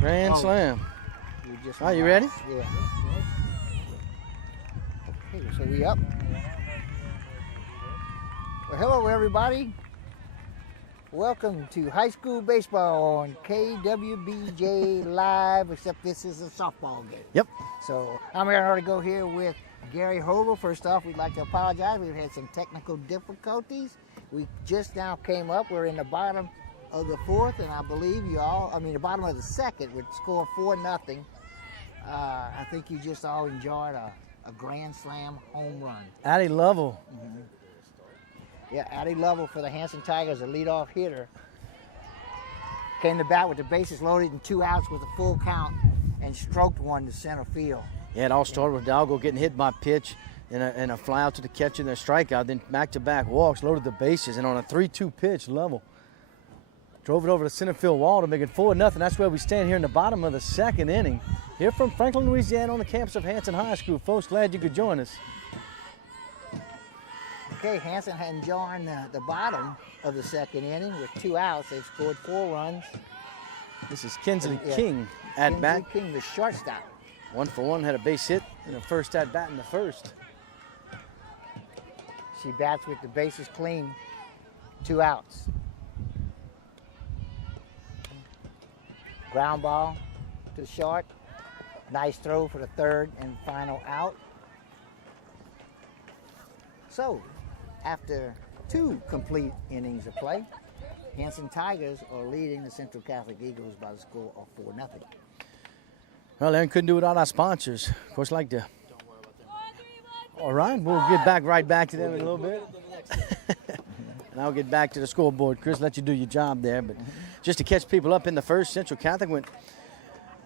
Grand slam. Are you ready? Yeah. Okay, so we up. Well, hello everybody. Welcome to high school baseball on KWBJ Live, except this is a softball game. Yep. So I'm going to go here with Gary Hobel. First off, we'd like to apologize. We've had some technical difficulties. We just now came up. We're in the bottom of the fourth, and I believe the bottom of the second would score 4-0. I think you just all enjoyed a grand slam home run. Addie Lovell. Mm-hmm. Yeah, Addie Lovell for the Hanson Tigers, a leadoff hitter. Came to bat with the bases loaded and 2 outs with a full count and stroked one to center field. Yeah, it all started with Dalgo getting hit by a pitch and a fly out to the catcher and a strikeout, then back-to-back walks, loaded the bases, and on a 3-2 pitch, Lovell drove it over the center field wall to make it 4-0. That's where we stand here in the bottom of the second inning. Here from Franklin, Louisiana on the campus of Hanson High School. Folks, glad you could join us. Okay, Hanson had joined the bottom of the second inning with 2 outs. They've scored 4 runs. This is Kinsley King at bat. Kinsley King, the shortstop. 1-for-1, had a base hit in the first at bat in the first. She bats with the bases clean, 2 outs. Ground ball to short. Nice throw for the third and final out. So, after 2 complete innings of play, Hanson Tigers are leading the Central Catholic Eagles by the score of 4-0. Well, Aaron, couldn't do it without our sponsors. Of course, like to. All right, we'll get right back to them in a little bit. And I'll get back to the scoreboard. Chris, let you do your job there. But just to catch people up in the first, Central Catholic went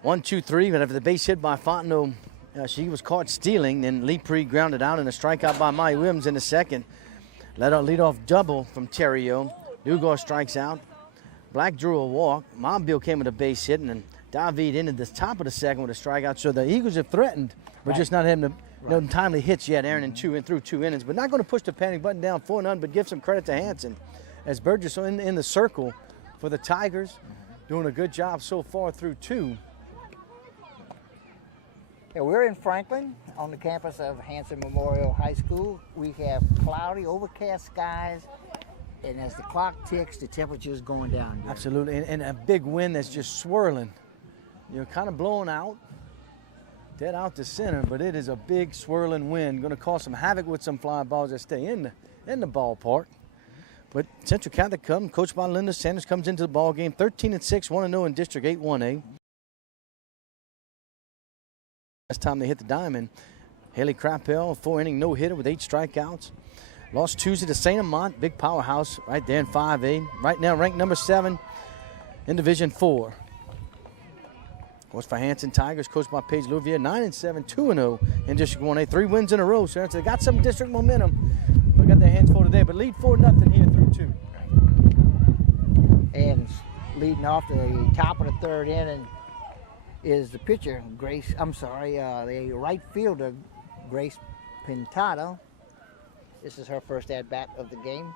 1-2-3. But after the base hit by Fontenot, she was caught stealing. Then Lee Pree grounded out and a strikeout by Maya Williams in the second. Lead off double from Terrio. Dugard strikes out. Black drew a walk. Mobile came with a base hit, and then David ended the top of the second with a strikeout. So the Eagles have threatened. We're just not having no timely hits yet, Aaron, through 2 innings. But not going to push the panic button down 4-0, but give some credit to Hanson as Burgess in the circle for the Tigers, doing a good job so far through 2. Yeah, we're in Franklin on the campus of Hanson Memorial High School. We have cloudy, overcast skies, and as the clock ticks, the temperature is going down. Absolutely, and a big wind that's just swirling. Kind of blowing out, dead out to center, but it is a big swirling wind. Going to cause some havoc with some fly balls that stay in the ballpark. But Central Catholic, coached by Linda Sanders, comes into the ball game 13-6, 1-0 in District 8-1A. Last time they hit the diamond, Haley Crappell, 4-inning no-hitter with 8 strikeouts. Lost Tuesday to St. Amant, big powerhouse right there in 5A. Right now ranked number 7 in Division 4. Of course, for Hanson Tigers, coached by Paige Louvier, 9-7, 2-0 in District 1A. 3 wins in a row, so they got some district momentum. They got their hands full today, but lead 4-0 here through 2. And leading off the top of the third inning is the pitcher, the right fielder, Grace Pintado. This is her first at-bat of the game.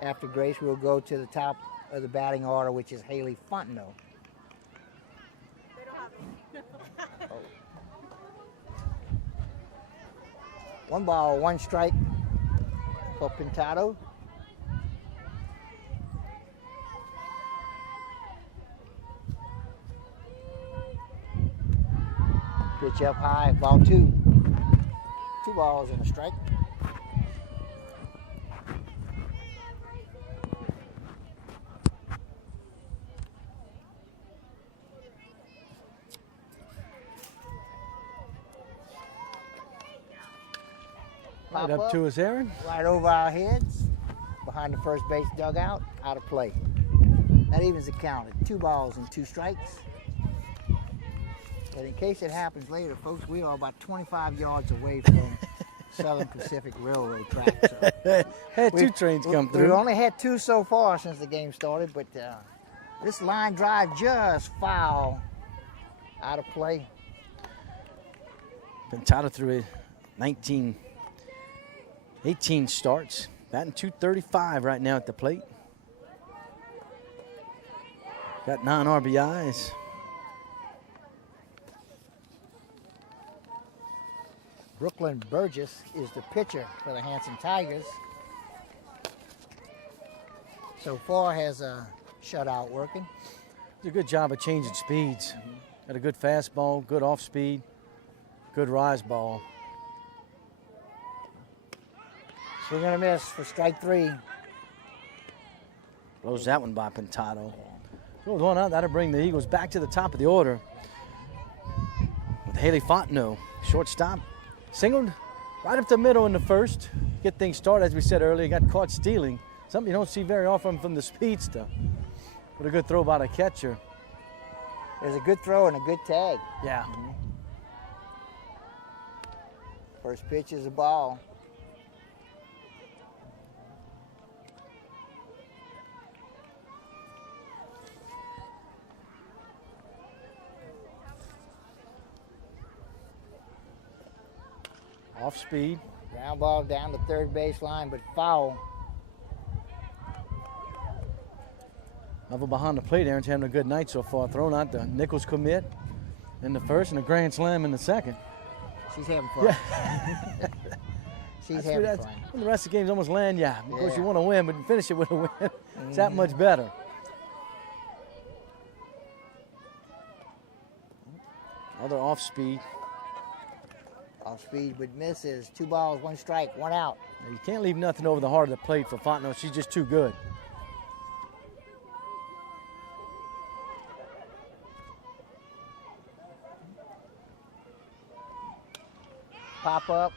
After Grace, we'll go to the top of the batting order, which is Haley Fontenot. Oh. 1 ball, 1 strike for Pintado. Pitch up high, ball 2. 2 balls and a strike. Right up to us, Aaron. Right over our heads, behind the first base dugout, out of play. That evens the count at 2 balls and 2 strikes. And in case it happens later, folks, we are about 25 yards away from Southern Pacific Railroad track. So had 2 trains come through. We've only had 2 so far since the game started, but this line drive just foul, out of play. Pintado through 18 starts, batting .235 right now at the plate. Got 9 RBIs. Brooklyn Burgess is the pitcher for the Hanson Tigers. So far has a shutout working. Did a good job of changing speeds. Got a good fastball, good off speed, good rise ball. Swing and a miss for strike 3. Blows that one by Pintado. Throws one out. That'll bring the Eagles back to the top of the order. With Haley Fontenot, shortstop, singled right up the middle in the first. Get things started, as we said earlier. Got caught stealing. Something you don't see very often from the speedster. But a good throw by the catcher. There's a good throw and a good tag. Yeah. First pitch is a ball. Off speed. Ground ball down the third baseline, but foul. Level behind the plate, Aaron's having a good night so far. Thrown out the Nichols commit in the first and a grand slam in the second. She's having fun. Yeah. She's having fun. When the rest of the games almost land, yeah. Of course, you want to win, but finish it with a win. It's that much better. Another off speed. Off speed, but misses. 2 balls, 1 strike, 1 out. You can't leave nothing over the heart of the plate for Fontenot. She's just too good. Pop up.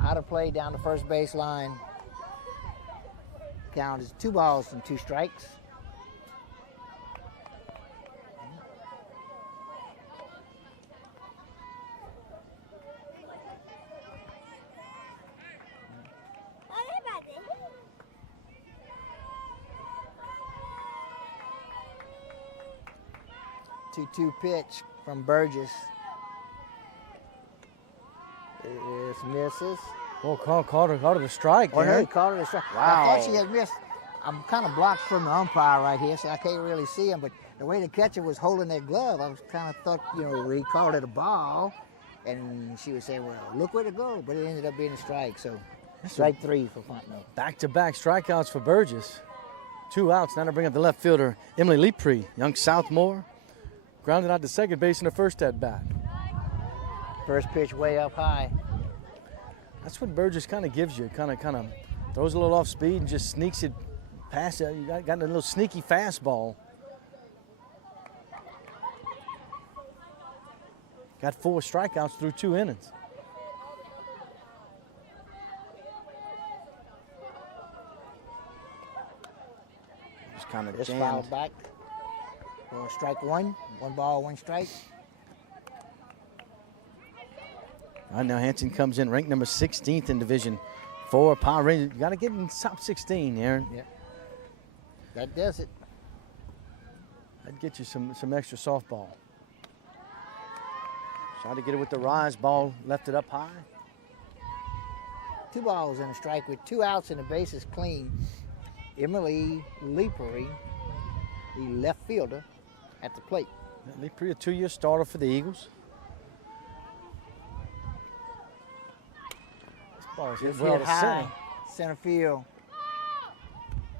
Out of play down the first baseline. Count is 2 balls and 2 strikes. Two pitch from Burgess. It misses. Oh, caught her the strike. Oh, no, Aaron. he caught her the strike. Wow. I thought she had missed. I'm kind of blocked from the umpire right here, so I can't really see him. But the way the catcher was holding that glove, I was kind of thought, he called it a ball. And she would say, well, look where to go. But it ended up being a strike. So strike 3 for Fontenot. Back-to-back strikeouts for Burgess. 2 outs. Now to bring up the left fielder, Emily Lepre, young Southmore. Grounded out to second base in the first at bat. First pitch way up high. That's what Burgess kind of gives you. Kind of throws a little off speed and just sneaks it past it. You got a little sneaky fastball. Got 4 strikeouts through 2 innings. Just kind of Just jammed. fouled back. Well, strike 1. 1 ball, 1 strike. All right, now Hanson comes in ranked number 16th in Division 4. Power Rangers, you got to get in top 16, Aaron. Yeah. That does it. That'd get you some extra softball. Tried to get it with the rise ball, left it up high. 2 balls and a strike with 2 outs and the bases clean. Emily Lepre, the left fielder, at the plate. Lepre, a 2-year starter for the Eagles. This ball is hit Just well hit to high, center field.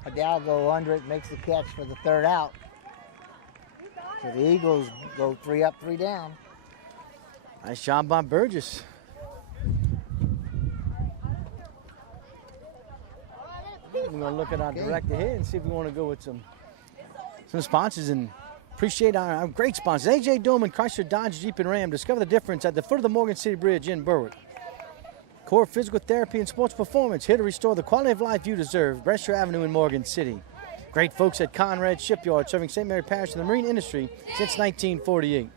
Hidalgo under it, makes the catch for the 3rd out. So the Eagles go 3 up, 3 down. Nice job by Burgess. We're going to look at our director here and see if we want to go with some sponsors and appreciate our great sponsors. AJ Doman, Chrysler, Dodge, Jeep, and Ram. Discover the difference at the foot of the Morgan City Bridge in Berwick. Core Physical Therapy and Sports Performance, here to restore the quality of life you deserve. Brasher Avenue in Morgan City. Great folks at Conrad Shipyard, serving St. Mary Parish and the marine industry since 1948.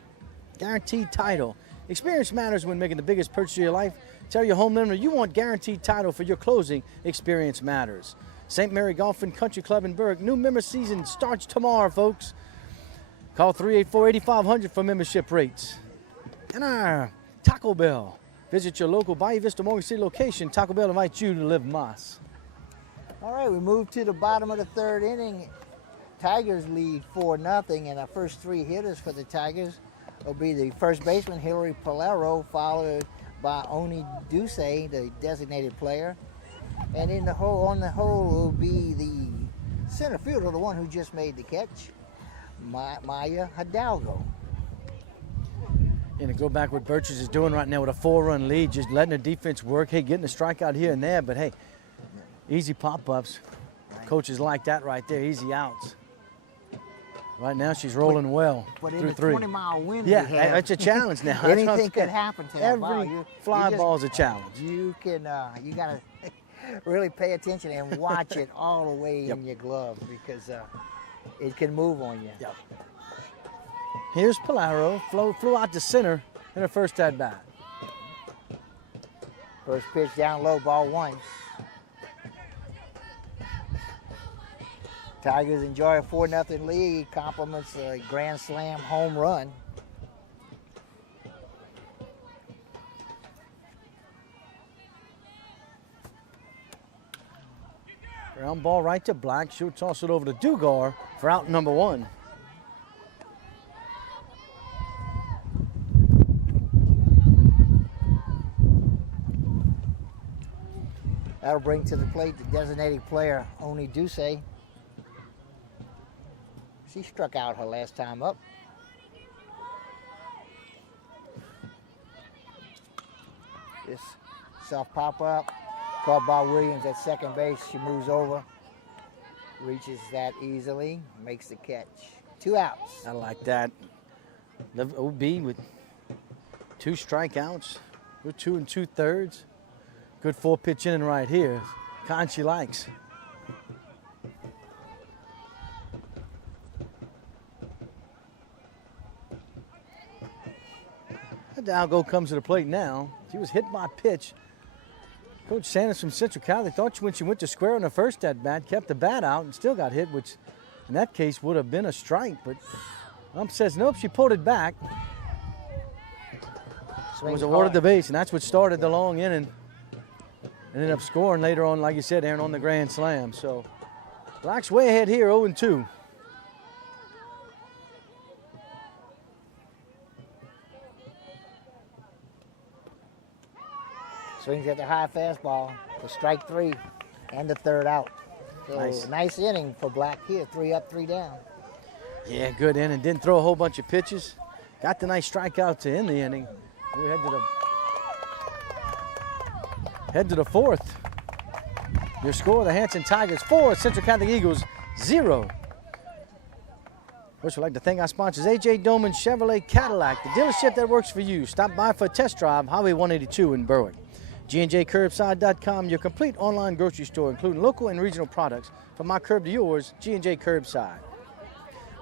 Guaranteed Title. Experience matters when making the biggest purchase of your life. Tell your home lender you want Guaranteed Title for your closing. Experience matters. St. Mary Golf and Country Club in Berwick. New member season starts tomorrow, folks. Call 384-8500 for membership rates. And our Taco Bell. Visit your local Bayou Vista Morgan City location. Taco Bell invites you to live Mas. All right, we move to the bottom of the 3rd inning. Tigers lead 4-0, and our first 3 hitters for the Tigers will be the first baseman, Hillary Palero, followed by Oni Duce, the designated player. And on the hole will be the center fielder, the one who just made the catch, Maya Hidalgo. And to go back what Birches is doing right now with a 4-run lead, just letting the defense work. Hey, getting a strikeout here and there, but hey, easy pop-ups. Coaches like that right there, easy outs. Right now she's rolling well but through in the 3. 20-mile wind Yeah, it's a challenge now. Anything could happen to that ball. Every fly ball is a challenge. You gotta really pay attention and watch it all the way in your glove, because it can move on you. Yep. Here's Palaro, flew out to center in her first at bat. First pitch down low, ball 1. Tigers enjoy a 4-0 lead, compliments a grand slam home run. Ground ball right to Black. She'll toss it over to Dugar for out number 1. That'll bring to the plate the designated player, Oni Duce. She struck out her last time up. This soft pop-up, caught by Williams at second base. She moves over, reaches that easily, makes the catch. 2 outs. I like that. The OB with 2 strikeouts. We're 2 2/3. Good 4-pitch inning right here. Kind she likes. Hidalgo comes to the plate now. She was hit by a pitch. Coach Sanders from Central Catholic thought when she went to square on the first at bat, kept the bat out and still got hit, which in that case would have been a strike. But ump says nope, she pulled it back. Was awarded the base, and that's what started the long inning. Ended up scoring later on, like you said, Aaron, on the grand slam. So Black's way ahead here, 0-2. Swings at the high fastball for strike 3 and the 3rd out. So nice inning for Black here, 3 up, 3 down. Yeah, good inning. Didn't throw a whole bunch of pitches. Got the nice strikeout to end the inning. We head to the 4th. Your score, the Hanson Tigers 4, Central Catholic Eagles 0. First, we'd like to thank our sponsors, A.J. Doman Chevrolet Cadillac, the dealership that works for you. Stop by for a test drive, Highway 182 in Berwick. G&JCurbside.com, your complete online grocery store, including local and regional products. From my curb to yours, G&J Curbside.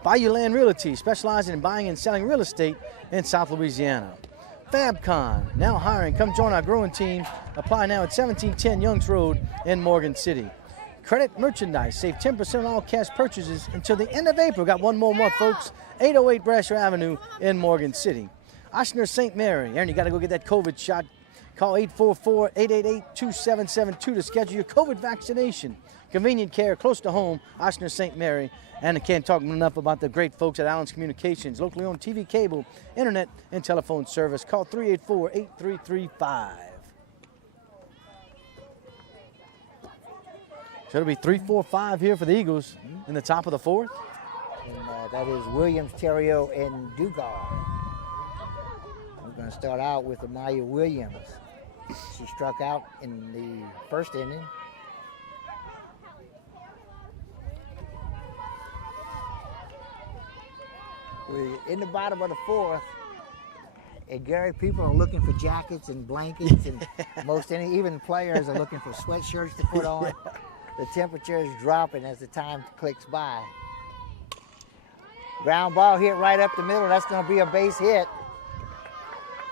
Bayou Land Realty, specializing in buying and selling real estate in South Louisiana. FabCon, now hiring. Come join our growing team. Apply now at 1710 Youngs Road in Morgan City. Credit Merchandise, save 10% on all cash purchases until the end of April. Got one more month, folks. 808 Brasher Avenue in Morgan City. Ochsner St. Mary. Aaron, you got to go get that COVID shot. Call 844-888-2772 to schedule your COVID vaccination. Convenient care close to home, Ochsner St. Mary. And I can't talk enough about the great folks at Allen's Communications, locally owned TV, cable, internet, and telephone service. Call 384-8335. So it'll be 3-4-5 here for the Eagles in the top of the 4th. And that is Williams, Terrio, and Dugar. We're going to start out with Amaya Williams. She struck out in the first inning. We're in the bottom of the 4th, and Gary, people are looking for jackets and blankets, and even players are looking for sweatshirts to put on. The temperature is dropping as the time clicks by. Ground ball hit right up the middle. That's going to be a base hit.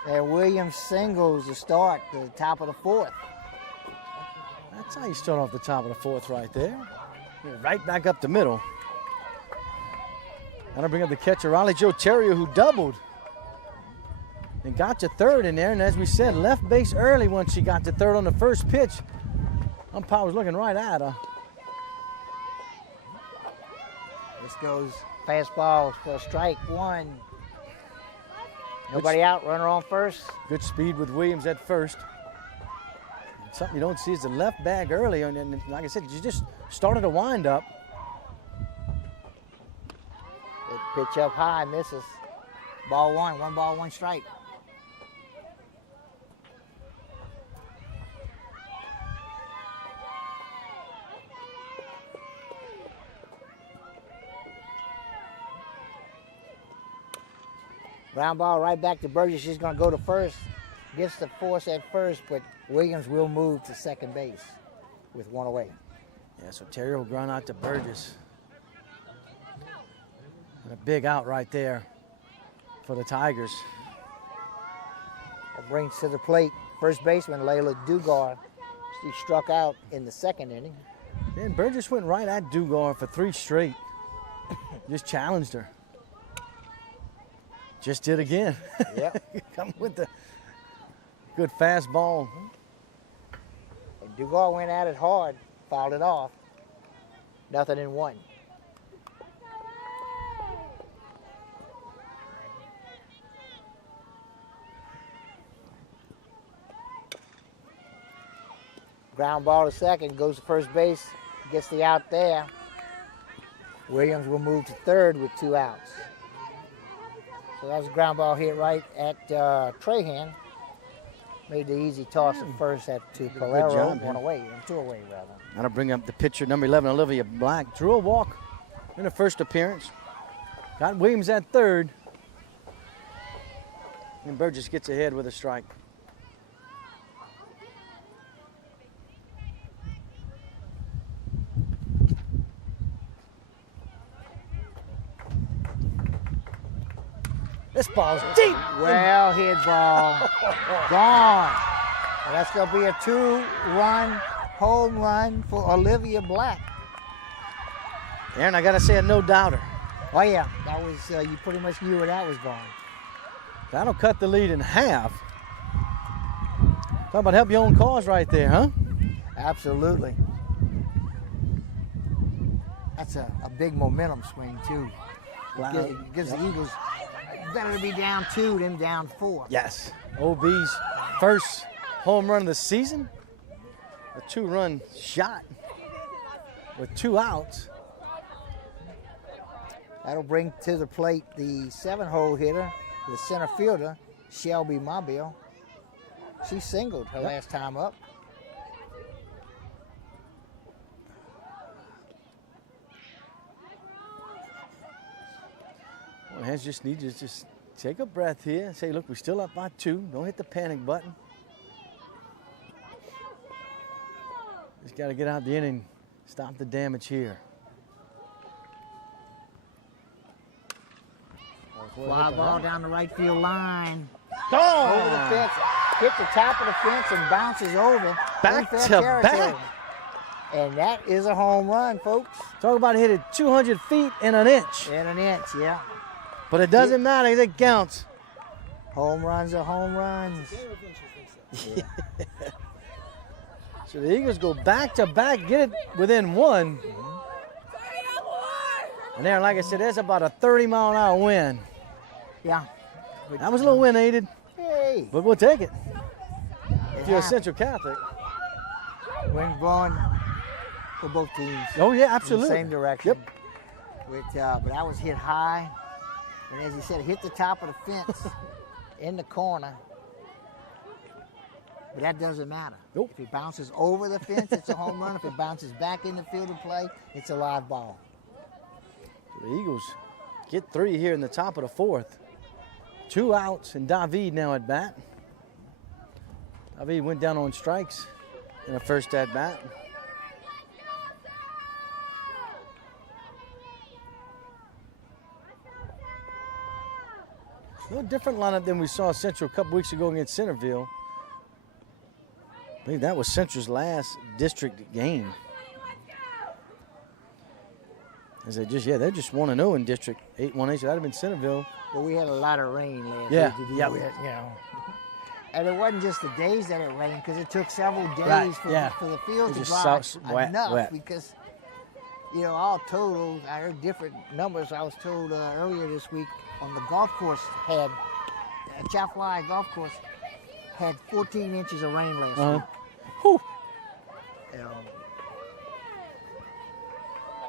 And Williams singles to start the top of the 4th. That's how you start off the top of the 4th right there. Right back up the middle. That'll bring up the catcher, Raleigh Joe Terrio, who doubled and got to 3rd in there. And as we said, left base early once she got to 3rd on the first pitch. Umpire was looking right at her. This goes fastball for a strike one. Nobody out, runner on first. Good speed with Williams at first. Something you don't see is the left bag early, and like I said, you just started a windup. Pitch up high, misses. Ball one, 1 ball, 1 strike. Ground ball right back to Burgess. She's going to go to first. Gets the force at first, but Williams will move to second base with 1 away. Yeah, so Terry will ground out to Burgess. And a big out right there for the Tigers. That brings to the plate first baseman Layla Dugar. She struck out in the second inning. Then Burgess went right at Dugar for 3 straight. Just challenged her. Just did again. Yep. Come with the good fastball. And Dugar went at it hard, fouled it off. 0-1. Ground ball to second, goes to first base, gets the out there. Williams will move to third with 2 outs. So that was a ground ball hit right at Trahan. Made the easy toss at first to Calero. job, 1 away, 2 away rather. That'll bring up the pitcher, number 11, Olivia Black. Drew a walk in her first appearance. Got Williams at third. And Burgess gets ahead with a strike. This ball's deep. Well hit ball. Gone. And that's going to be a 2-run home run for Olivia Black. Aaron, I got to say a no-doubter. Oh, yeah. That was, you pretty much knew where that was going. That'll cut the lead in half. Talk about help your own cause right there, huh? Absolutely. That's a big momentum swing, too. Wow. Gives the Eagles better to be down 2 than down 4. Yes. OB's first home run of the season. A 2-run shot with 2 outs. That'll bring to the plate the 7-hole hitter, the center fielder, Shelby Mobile. She singled her last time up. Well, Hans just need to just take a breath here and say, look, we're still up by 2. Don't hit the panic button. Just got to get out the inning, stop the damage here. Fly ball down the right field line. Gone! Over the fence. Hit the top of the fence and bounces over. Back Unfair to territory. back. And that is a home run, folks. Talk about hitting 200 feet in an inch. In an inch, yeah. But it doesn't matter, it counts. Home runs are home runs. Yeah. So the Eagles go back to back, get it within 1. And there, like I said, that's about a 30-mile-an-hour wind. Yeah. That was a little wind aided, Hey. but we'll take it. If you're a Yeah. Central Catholic. Wind blowing for both teams. Oh yeah, In absolutely. the same direction. Yep. But that was hit high. And as you said, hit the top of the fence in the corner. But that doesn't matter. Nope. If it bounces over the fence, it's a home run. If it bounces back in the field of play, it's a live ball. The Eagles get 3 here in the top of the 4th. 2 outs, and David now at bat. David went down on strikes in the first at bat. A little different lineup than we saw Central a couple weeks ago against Centerville. I believe that was Central's last district game. As they're just 1-0 in District 8-1A, so that would have been Centerville. But we had a lot of rain last Yeah, week to deal yeah. with, you know. And it wasn't just the days that it rained, because it took several days Right, for, yeah. for the field It to just dry wet, enough, wet. because You know, all total, I heard different numbers. I was told earlier this week on the golf course had, Chaffly Golf Course had 14 inches of rain last week. Whew.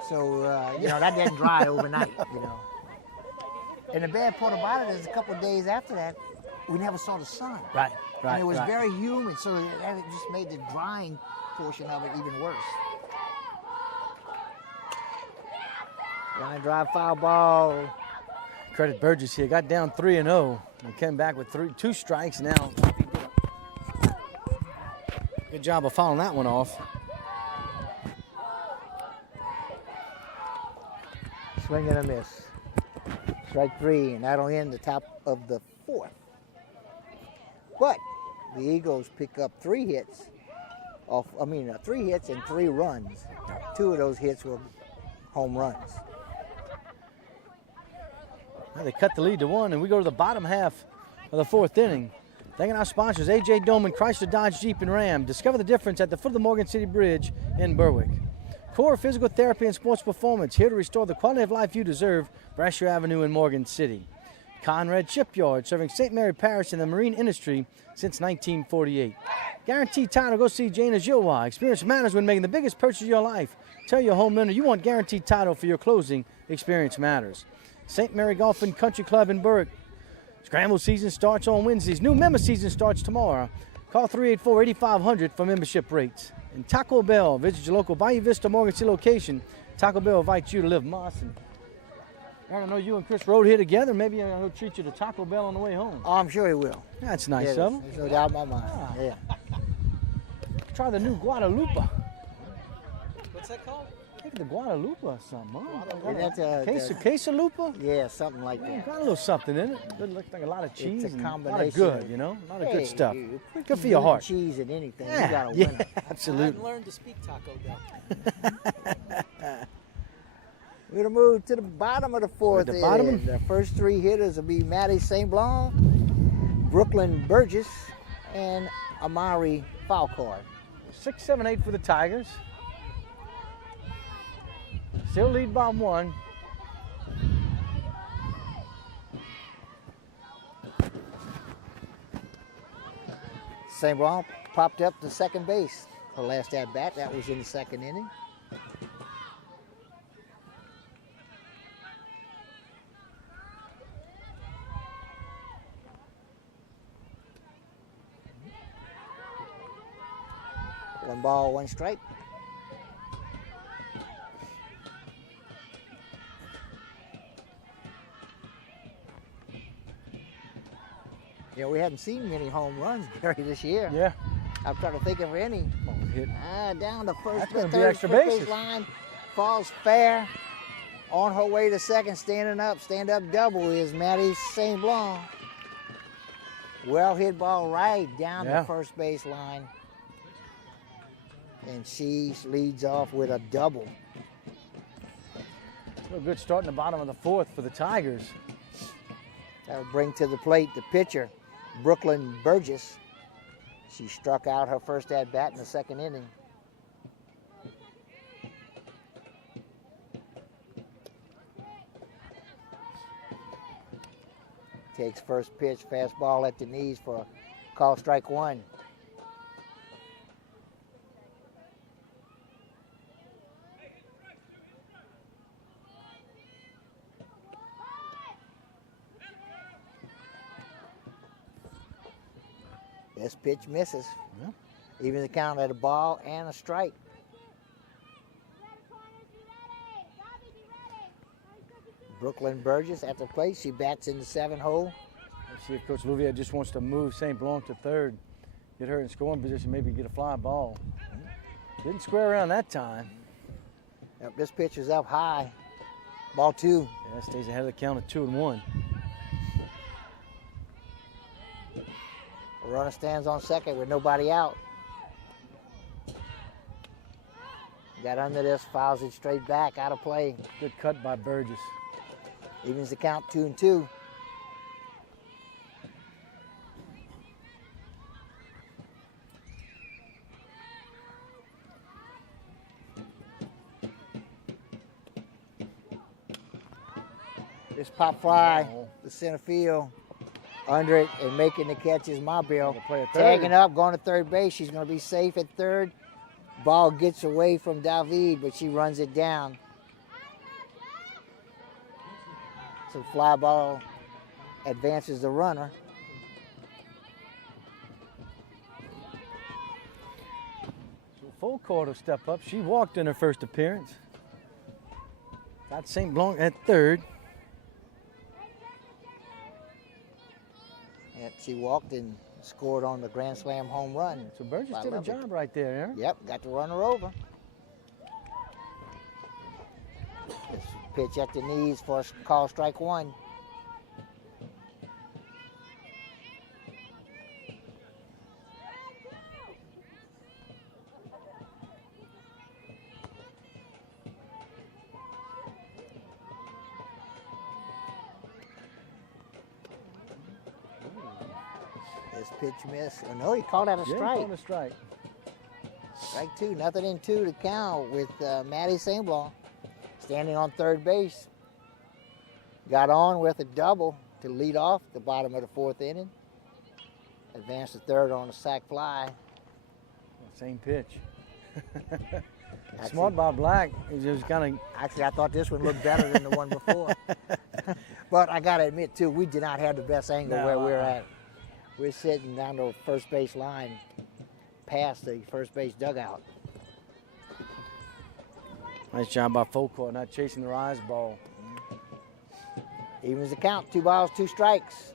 So, you know, that didn't dry overnight, you know. And the bad part about it is a couple of days after that, we never saw the sun. Right. And it was very humid, so that just made the drying portion of it even worse. Line drive foul ball. Credit Burgess here. Got down 3-0 and came back with 2 strikes now. Good job of fouling that one off. Swing and a miss. Strike 3, and that'll end the top of the 4th. But the Eagles pick up 3 hits. 3 hits and 3 runs. 2 of those hits were home runs. Well, they cut the lead to 1, and we go to the bottom half of the 4th inning. Thanking our sponsors, A.J. Doman, Chrysler, Dodge, Jeep, and Ram. Discover the difference at the foot of the Morgan City Bridge in Berwick. Core Physical Therapy and Sports Performance, here to restore the quality of life you deserve. Brasher Avenue in Morgan City. Conrad Shipyard, serving St. Mary Parish and the marine industry since 1948. Guaranteed Title, go see Jana Gilroy. Experience matters when making the biggest purchase of your life. Tell your homeowner you want Guaranteed Title for your closing. Experience matters. St. Mary Golf and Country Club in Berwick. Scramble season starts on Wednesdays. New member season starts tomorrow. Call 384-8500 for membership rates. And Taco Bell, visit your local Bayou Vista Morgan City location. Taco Bell invites you to live Moss. And I don't know, you and Chris rode here together. Maybe he'll treat you to Taco Bell on the way home. Oh, I'm sure he will. That's nice of him. There's no doubt in my mind. Yeah. Try the new Guadalupe. What's that called? I think the Guadalupe or something. Quesalupa? Yeah, something like that. Got a little something in it. It looks like a lot of cheese. It's a and combination. A lot of good, you know? A lot of good stuff. Put Good for your heart. Cheese and anything. Yeah, You got to yeah, win it. I absolutely. haven't learned to speak Taco Bell. We're going to move to the bottom of the 4th. The bottom? inning. The first 3 hitters will be Maddie St. Blanc, Brooklyn Burgess, and Amari Falcard. 6, 7, 8 for the Tigers. Still lead by 1. St. Blanc popped up to second base. Her last at bat, that was in the 2nd inning. One ball, 1 strike. Yeah, we hadn't seen many home runs, Gary, this year. Yeah. I'm trying to think of any. Hit. Down the first, That's gonna be third, extra first bases. base line, falls fair. On her way to second, stand up double is Maddie St. Blanc. Well hit ball right down the first base line. And she leads off with a double. A good start in the bottom of the 4th for the Tigers. That'll bring to the plate the pitcher, Brooklyn Burgess. She struck out her first at bat in the 2nd inning. Takes first pitch, fastball at the knees for call strike 1. This pitch misses. Yeah. Even the count at a ball and a strike. Brooklyn Burgess at the plate. She bats in the 7 hole. Let's see if Coach Louvier just wants to move St. Blanc to 3rd. Get her in scoring position, maybe get a fly ball. Didn't square around that time. Yep, this pitch is up high. Ball 2. Yeah, that stays ahead of the count at 2-1. The runner stands on second with nobody out. Got under this, fouls it straight back, out of play. Good cut by Burgess. Evens the count 2-2. This pop fly, the center field, under it and making the catch is Mobile. Tagging up, going to third base. She's going to be safe at third. Ball gets away from David, but she runs it down. So fly ball advances the runner. So full court will step up. She walked in her first appearance. Got St. Blanc at third. Yep, she walked and scored on the Grand Slam home run. So Burgess did a job right there, Aaron. Yep, got the runner over. This pitch at the knees for call strike one. This pitch miss. Oh, no, he called out a strike. Yeah, he called a strike. Strike two, nothing in two to count with Maddie St. Blanc standing on third base. Got on with a double to lead off the bottom of the fourth inning. Advanced to third on a sac fly. Same pitch. Smart by Black. He just kind of. Actually, I thought this one looked better than the one before. But I got to admit, too, we did not have the best angle where we're at. We're sitting down the first base line past the first base dugout. Nice job by full court, not chasing the rise ball. Evens the count, 2 balls, 2 strikes.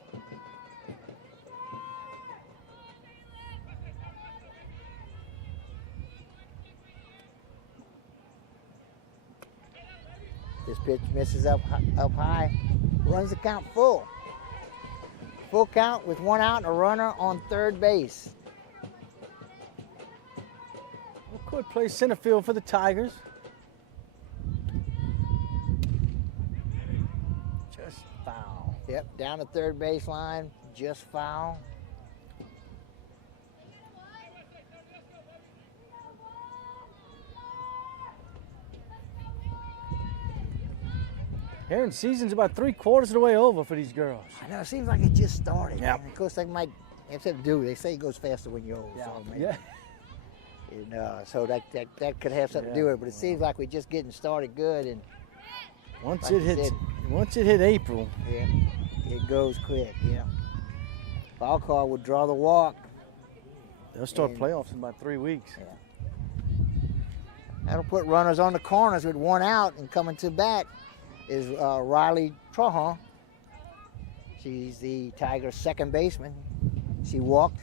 This pitch misses up high, runs the count full. Full count with 1 out and a runner on third base. Court plays center field for the Tigers. Just foul. Yep, down the third base line, just foul. Aaron, season's about 3/4 of the way over for these girls. I know, it seems like it just started. Yeah. Of course, they might have to do. They say it goes faster when you're old. Yeah. So maybe, Yeah. so that could have something to do with it. But it seems like we're just getting started good. And Once like it hit April. Yeah, it goes quick. Yeah. Foul call would draw the walk. They'll start playoffs in about 3 weeks. Yeah. That'll put runners on the corners with 1 out, and coming to bat is Riley Trahan. She's the Tigers' second baseman. She walked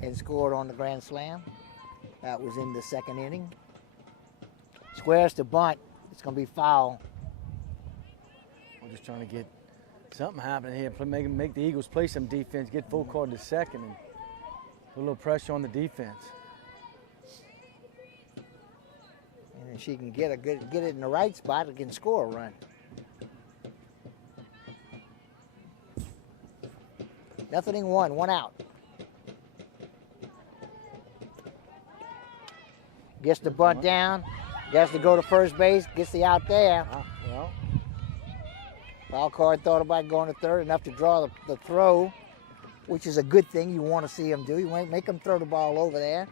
and scored on the Grand Slam. That was in the second inning. Squares to bunt. It's going to be foul. We're just trying to get something happening here. Make the Eagles play some defense, get full court to second, and put a little pressure on the defense. And if she can get it in the right spot, it can score a run. Nothing in 1 out. Gets the bunt down, gets to go to first base, gets the out there. Well, Foul card thought about going to third, enough to draw the throw, which is a good thing you want to see them do. You want to make them throw the ball over there.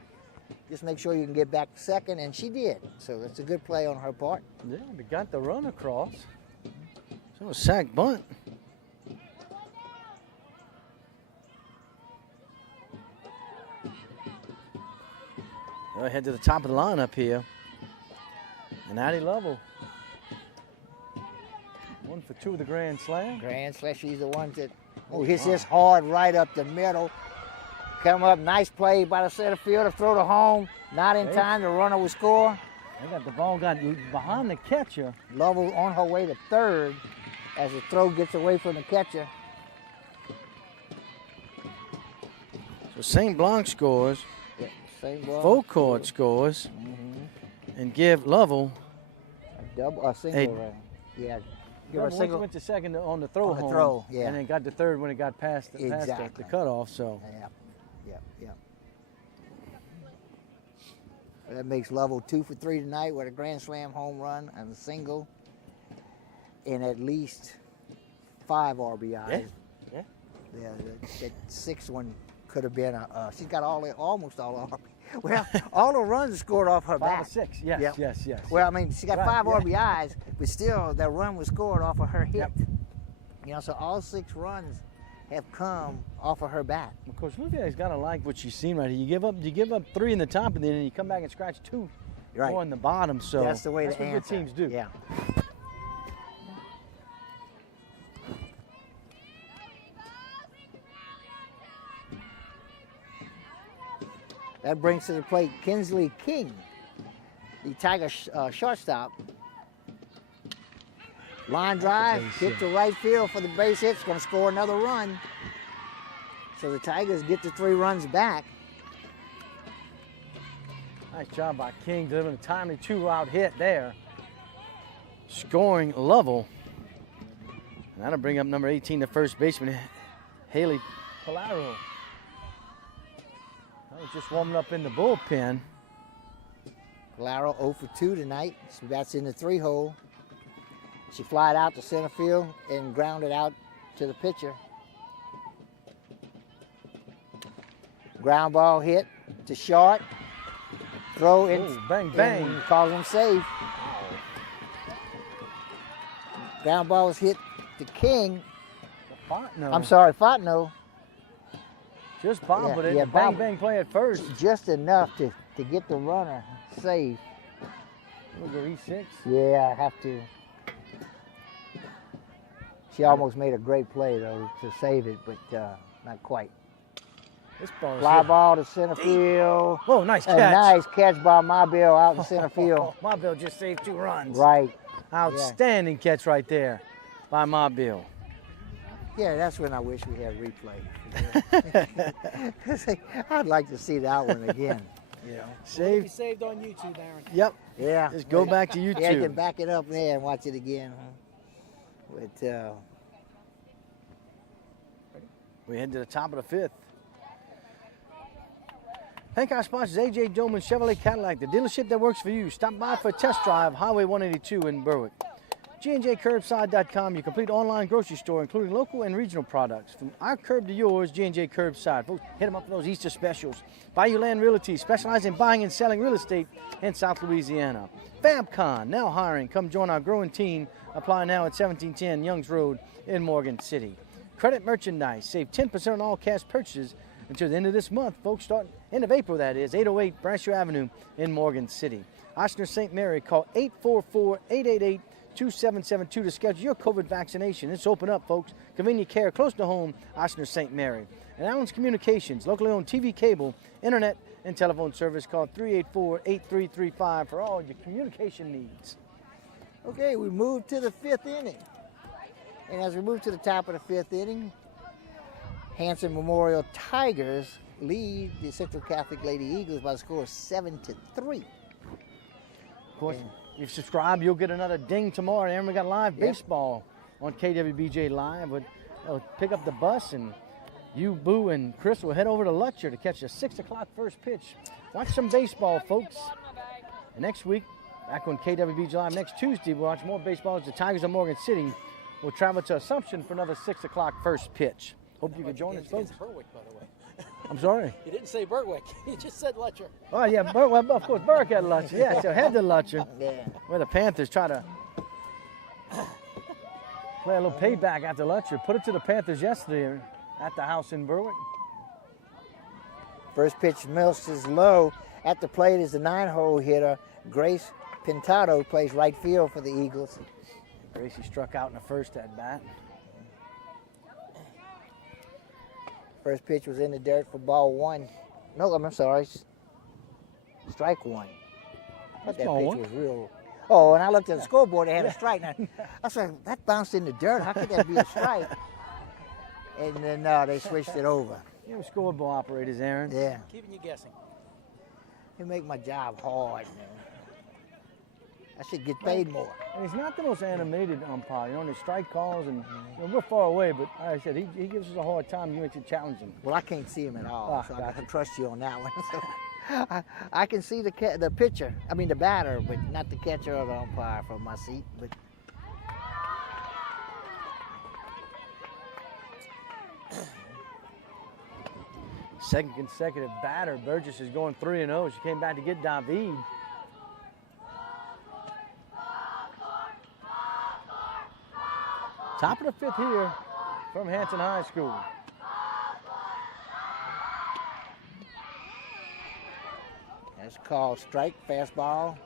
Just make sure you can get back to second, and she did. So that's a good play on her part. yeah, we got the run across. So a sack bunt. They'll head to the top of the lineup here. And Addie Lovell. 1 for 2 of the Grand Slam. Grand Slam, she's the one that hits this hard right up the middle. Come up, nice play by the center fielder, throw to home. Not in time, the runner will score. They got the ball got behind the catcher. Lovell on her way to third as the throw gets away from the catcher. So St. Blanc scores. Yeah, same ball. Full court scores. And give Lovell A single, right? Yeah. Give her a Once single. he went to second on the throw On the home, throw, yeah. and then got to third when it got past the Exactly. cutoff. So Yeah. That makes Lovell 2 for 3 tonight with a Grand Slam home run and a single in at least 5 RBIs. Yeah. Yeah, that sixth one could have been she's got almost all RBIs. Well, all the runs scored off her 5 back. or 6. Yes, Yep. yes. Well, I mean, she got Right, 5 yeah. RBIs, but still, that run was scored off of her hit. Yep. You know, so all 6 runs have come off of her bat. Of course, Luvia's got to like what she's seen right here. You give up 3 in the top, and then you come back and scratch 2 Right. more in the bottom. So That's the way that's to what answer. good teams do. Yeah. That brings to the plate Kinsley King, the Tiger shortstop. Line drive, hit to right field for the base hit. It's going to score another run. So the Tigers get the 3 runs back. Nice job by King, delivering a timely 2-out hit there. Scoring level. And that'll bring up number 18, the first baseman, Haley Palaro. I was just warming up in the bullpen. Palaro 0 for 2 tonight. She bats in the 3-hole. She flied out to center field and grounded out to the pitcher. Ground ball hit to short. Throw in. Oh, bang, bang. And calls him safe. Ground ball was hit to King. Fontenot. I'm sorry, Fontenot. Just bobbled it. yeah, Bang, bobbled. bang play at first. Just enough to get the runner safe. Look at E6. Yeah, I have to. She almost made a great play, though, to save it, but not quite. This ball Fly ball to center field. Whoa, nice A catch. nice catch by Mobile out in center field. Mobile just saved 2 runs. Right. Outstanding catch right there by Mobile. Yeah, that's when I wish we had replay. I'd like to see that one again. Will Saved. be saved on YouTube, Aaron. Yep. Yeah. Just go back to YouTube. Yeah, you can back it up there and watch it again. Huh? But We head to the top of the 5th. Thank our sponsors, A.J. Doman Chevrolet Cadillac, the dealership that works for you. Stop by for a test drive, Highway 182 in Berwick. G&JCurbside.com, your complete online grocery store, including local and regional products. From our curb to yours, G&J Curbside. Folks, hit them up for those Easter specials. Bayou Land Realty, specializing in buying and selling real estate in South Louisiana. FabCon, now hiring. Come join our growing team. Apply now at 1710 Youngs Road in Morgan City. Credit Merchandise, save 10% on all cash purchases until the end of this month, folks. Starting end of April, that is, 808 Brashear Avenue in Morgan City. Ochsner St. Mary, call 844-888-2772 to schedule your COVID vaccination. It's open up, folks. Convenient care close to home, Ochsner St. Mary. And Allen's Communications, locally owned TV, cable, internet, and telephone service. Call 384-8335 for all your communication needs. okay, we moved to the 5th inning. And as we move to the top of the 5th inning, Hanson Memorial Tigers lead the Central Catholic Lady Eagles by a score of 7-3. Of course, if you subscribe, you'll get another ding tomorrow. And we got live baseball on KWBJ Live. But pick up the bus, and you, Boo, and Chris will head over to Lutcher to catch a 6 o'clock first pitch. Watch some baseball, folks. And next week, back on KWBJ Live, next Tuesday, we'll watch more baseball as the Tigers of Morgan City will travel to Assumption for another 6 o'clock first pitch. Hope you can join us, folks. Berwick, by the way. I'm sorry. You didn't say Berwick. You just said Letcher. Oh, yeah, well, of course, Burke at Lutcher. Yeah, so head to Lutcher, Yeah. where the Panthers try to play a little payback after Lutcher. Put it to the Panthers yesterday at the house in Berwick. First pitch misses low. At the plate is the 9-hole hitter, Grace Pintado, plays right field for the Eagles. Gracie struck out in the first at bat. First pitch was in the dirt for ball 1. No, I'm sorry. Strike 1. I thought that ball pitch 1. was real. Oh, and I looked at the scoreboard, they had a strike. Now, I was like, that bounced in the dirt. How could that be a strike? And then they switched it over. You know, scoreboard operators, Aaron. Yeah. Keeping you guessing. They make my job hard, man. I should get paid more. And he's not the most animated umpire, you know, and the strike calls, and you know, we're far away, but like I said, he gives us a hard time. You make it challenging. Well, I can't see him at all, so I gotcha. gotta trust you on that one. So, I can see the pitcher, I mean the batter, but not the catcher or the umpire from my seat. But Second consecutive batter. Burgess is going 3-0. She came back to get David. Top of the 5th here from Hanson High School. That's called strike, fastball.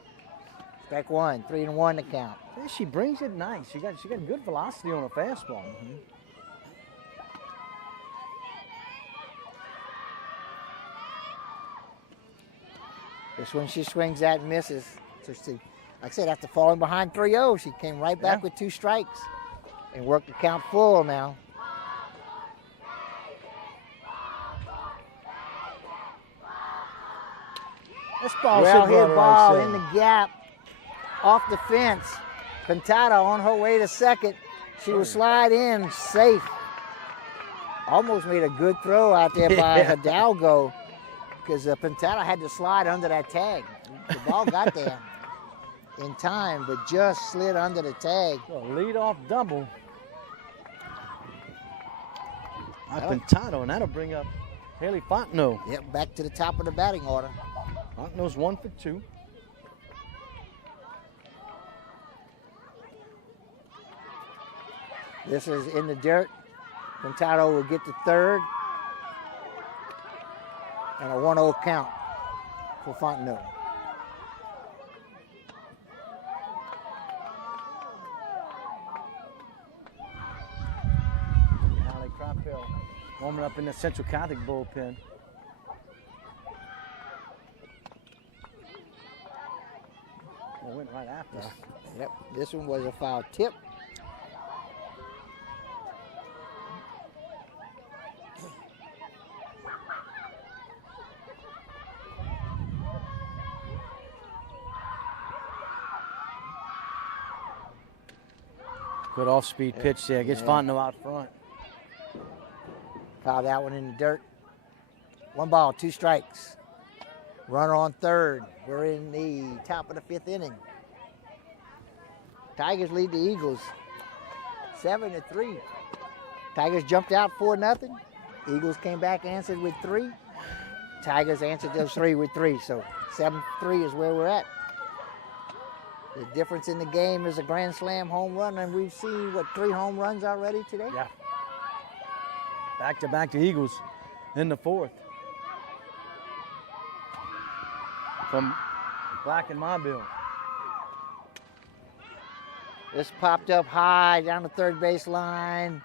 Strike one, 3-1 to count. Yeah, she brings it nice. She got good velocity on a fastball. This one she swings at and misses. So she, like I said, after falling behind 3-0, she came right back with 2 strikes and worked the count full now. This ball Well should hit run ball right in the side. gap, off the fence. Pintado on her way to second. She will slide in safe. Almost made a good throw out there by Hidalgo, because Pintado had to slide under that tag. The ball got there in time, but just slid under the tag. So a lead-off double by Pintado, and that'll bring up Haley Fontenot. Yep, back to the top of the batting order. Fontenot's 1 for 2. This is in the dirt. Pintado will get to third. And a 1-0 count for Fontenot. Allie Crophill warming up in the Central Catholic bullpen. Well, went right after her. Yep, this one was a foul tip. Good off-speed pitch there. Gets Fontenot out front. Foul that one in the dirt. 1 ball, 2 strikes. Runner on third. We're in the top of the 5th inning. Tigers lead the Eagles 7-3. Tigers jumped out 4-0. Eagles came back, answered with 3. Tigers answered those 3 with 3. So 7-3 is where we're at. The difference in the game is a grand slam home run, and we've seen, what, 3 home runs already today? Yeah. Back-to-back to Eagles in the 4th. From Black and Mobile. This popped up high down the third base line,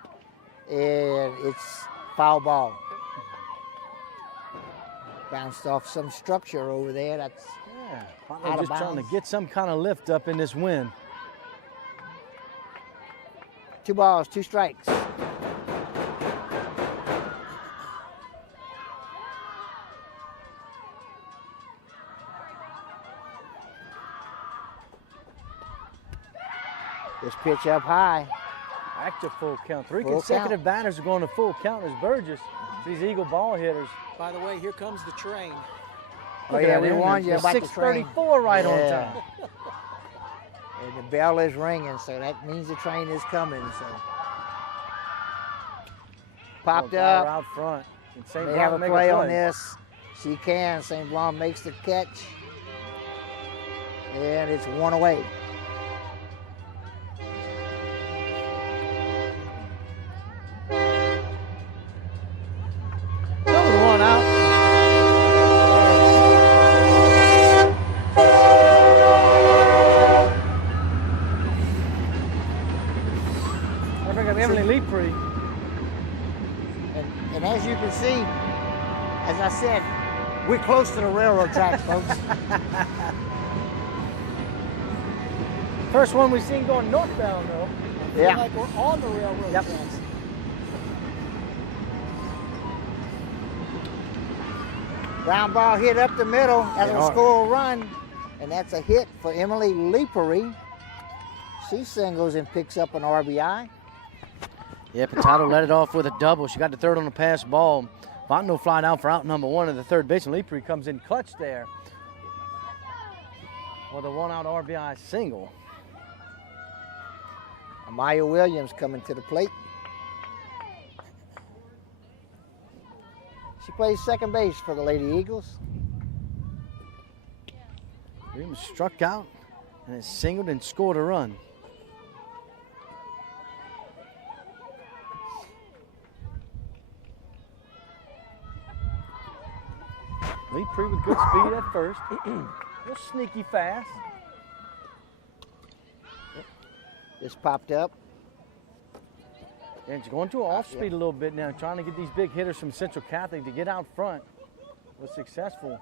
and it's foul ball. Bounced off some structure over there. That's Yeah, out Fontenot of just trying to bounds. get some kind of lift up in this win. 2 balls, 2 strikes. This pitch up high. Back to full count. 3 Full consecutive count. batters are going to full count as Burgess. These Eagle ball hitters. By the way, here comes the train. Oh Look at yeah, that we end. warned you The about the train. 6:34 right on Yeah. time. And the bell is ringing, so that means the train is coming. So popped Batter up. out front. And St. They Blanc have a make play on this. She can. St. Blanc makes the catch. And it's 1 away. That was 1 out. I bring up Emily Leeprey. And as you can see, as I said, we're close to the railroad tracks, folks. First one we've seen going northbound, though. Feel Yeah. like we're on the railroad Yep. tracks. Ground ball hit up the middle. That's Yeah. a score run. And that's a hit for Emily Leepery. She singles and picks up an RBI. Yeah, Pintado let it off with a double. She got the third on the pass ball. Fontenot flying out for out number 1 of the third base, and Leeprey comes in clutch there with a 1-out RBI single. Amaya Williams coming to the plate. She plays second base for the Lady Eagles. Williams struck out and has singled and scored a run. Leepree with good speed at first. A little sneaky fast. Just popped up. And it's going to off speed a little bit now, trying to get these big hitters from Central Catholic to get out front. Was successful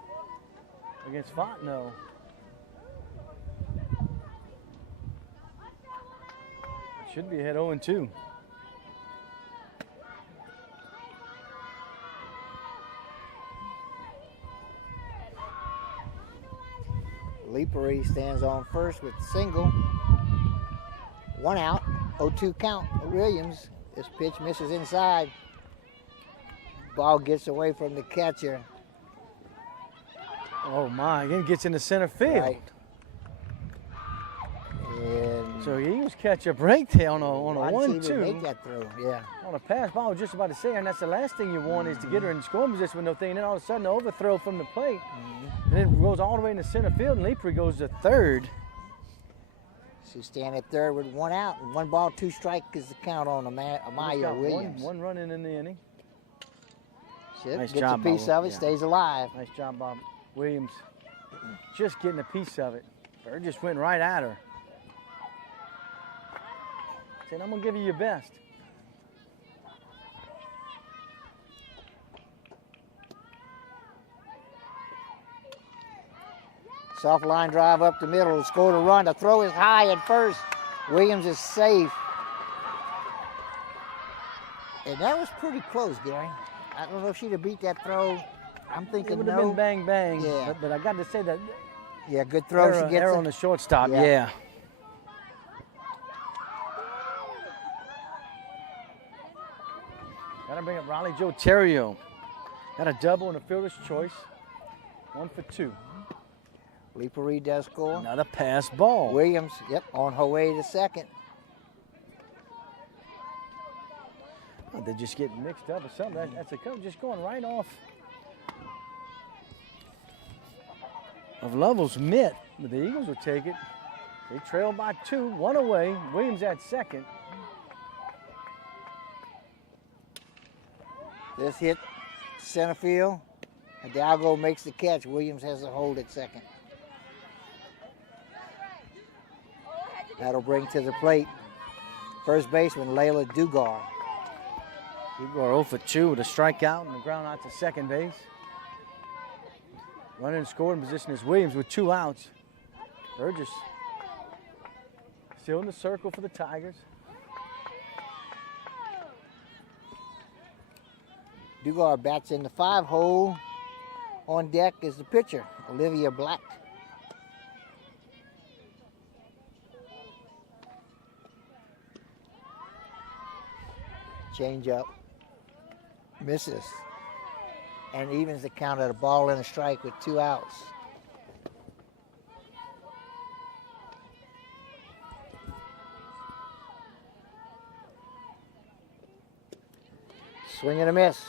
against Fontenot. Should be ahead 0-2. Leepree stands on first with single. 1 out, 0-2 count. Williams, this pitch misses inside. Ball gets away from the catcher. Oh my, again gets into center field. Right. And So the Eagles catch a break there on a why didn't he 1-2. make that throw? Yeah. On a pass ball, I was just about to say, and that's the last thing you want is to get her in scoring position with no thing, and then all of a sudden, an overthrow from the plate, and then it goes all the way into center field, and Leepree goes to third. She's standing at third with 1 out. 1 ball, 2 strike is the count on He's Amaya got Williams. one run in the inning. Shit, Nice gets job, a piece Bob. of it, Yeah. stays alive. Nice job, Bob. Williams just getting a piece of it. Bird just went right at her. Said, I'm going to give you your best. Soft line drive up the middle, score a run. The throw is high at first. Williams is safe. And that was pretty close, Gary. I don't know if she'd have beat that throw. I'm It thinking would have no. been bang, bang. Yeah. But I got to say that Yeah, good throw. She gets error it. on the shortstop, Yeah. yeah. Got to bring up Riley Joe Terrio. Got a double and a fielder's choice. 1 for 2. Leepree does score. Another pass ball. Williams, yep, on her way to second. Oh, they're just getting mixed up or something. That's a coach just going right off of Lovell's mitt. But the Eagles will take it. They trail by 2, 1 away. Williams at second. This hit center field. Hidalgo makes the catch. Williams has the hold at second. That'll bring to the plate first baseman Layla Dugar. Dugar 0 for 2 with a strikeout and a ground out to second base. Running in scoring position is Williams with 2 outs. Burgess still in the circle for the Tigers. Dugar bats in the 5 hole. On deck is the pitcher, Olivia Black. Change up. Misses. And evens the count at a ball and a strike with 2 outs. Swing and a miss.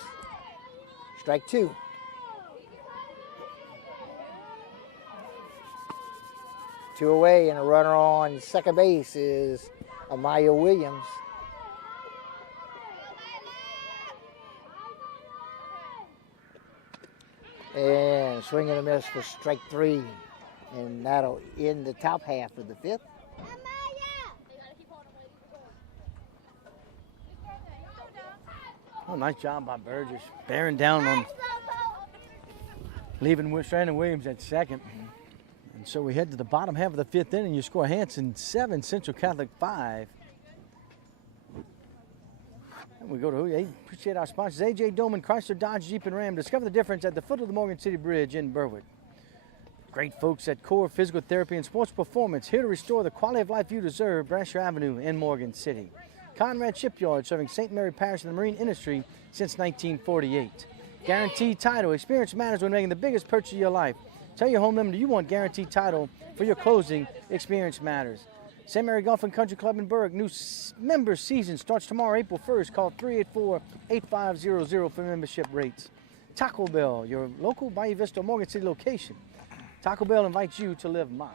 Strike 2. Two away, and a runner on second base is Amaya Williams. And swing and a miss for strike 3. And that'll end the top half of the 5th. Oh, nice job by Burgess. Bearing down on leaving Shannon Williams at second. And so we head to the bottom half of the 5th inning. You score Hanson 7, Central Catholic 5. And we go to, appreciate our sponsors, A.J. Doman, Chrysler, Dodge, Jeep, and Ram. Discover the difference at the foot of the Morgan City Bridge in Berwick. Great folks at Core Physical Therapy and Sports Performance, here to restore the quality of life you deserve. Brasher Avenue in Morgan City. Conrad Shipyard, serving St. Mary Parish and the marine industry since 1948. Guaranteed Title. Experience matters when making the biggest purchase of your life. Tell your home lender you want Guaranteed Title for your closing. Experience matters. St. Mary Golf and Country Club in Berwick. New member season starts tomorrow, April 1st. Call 384-8500 for membership rates. Taco Bell, your local Bayou Vista, Morgan City location. Taco Bell invites you to live Mas.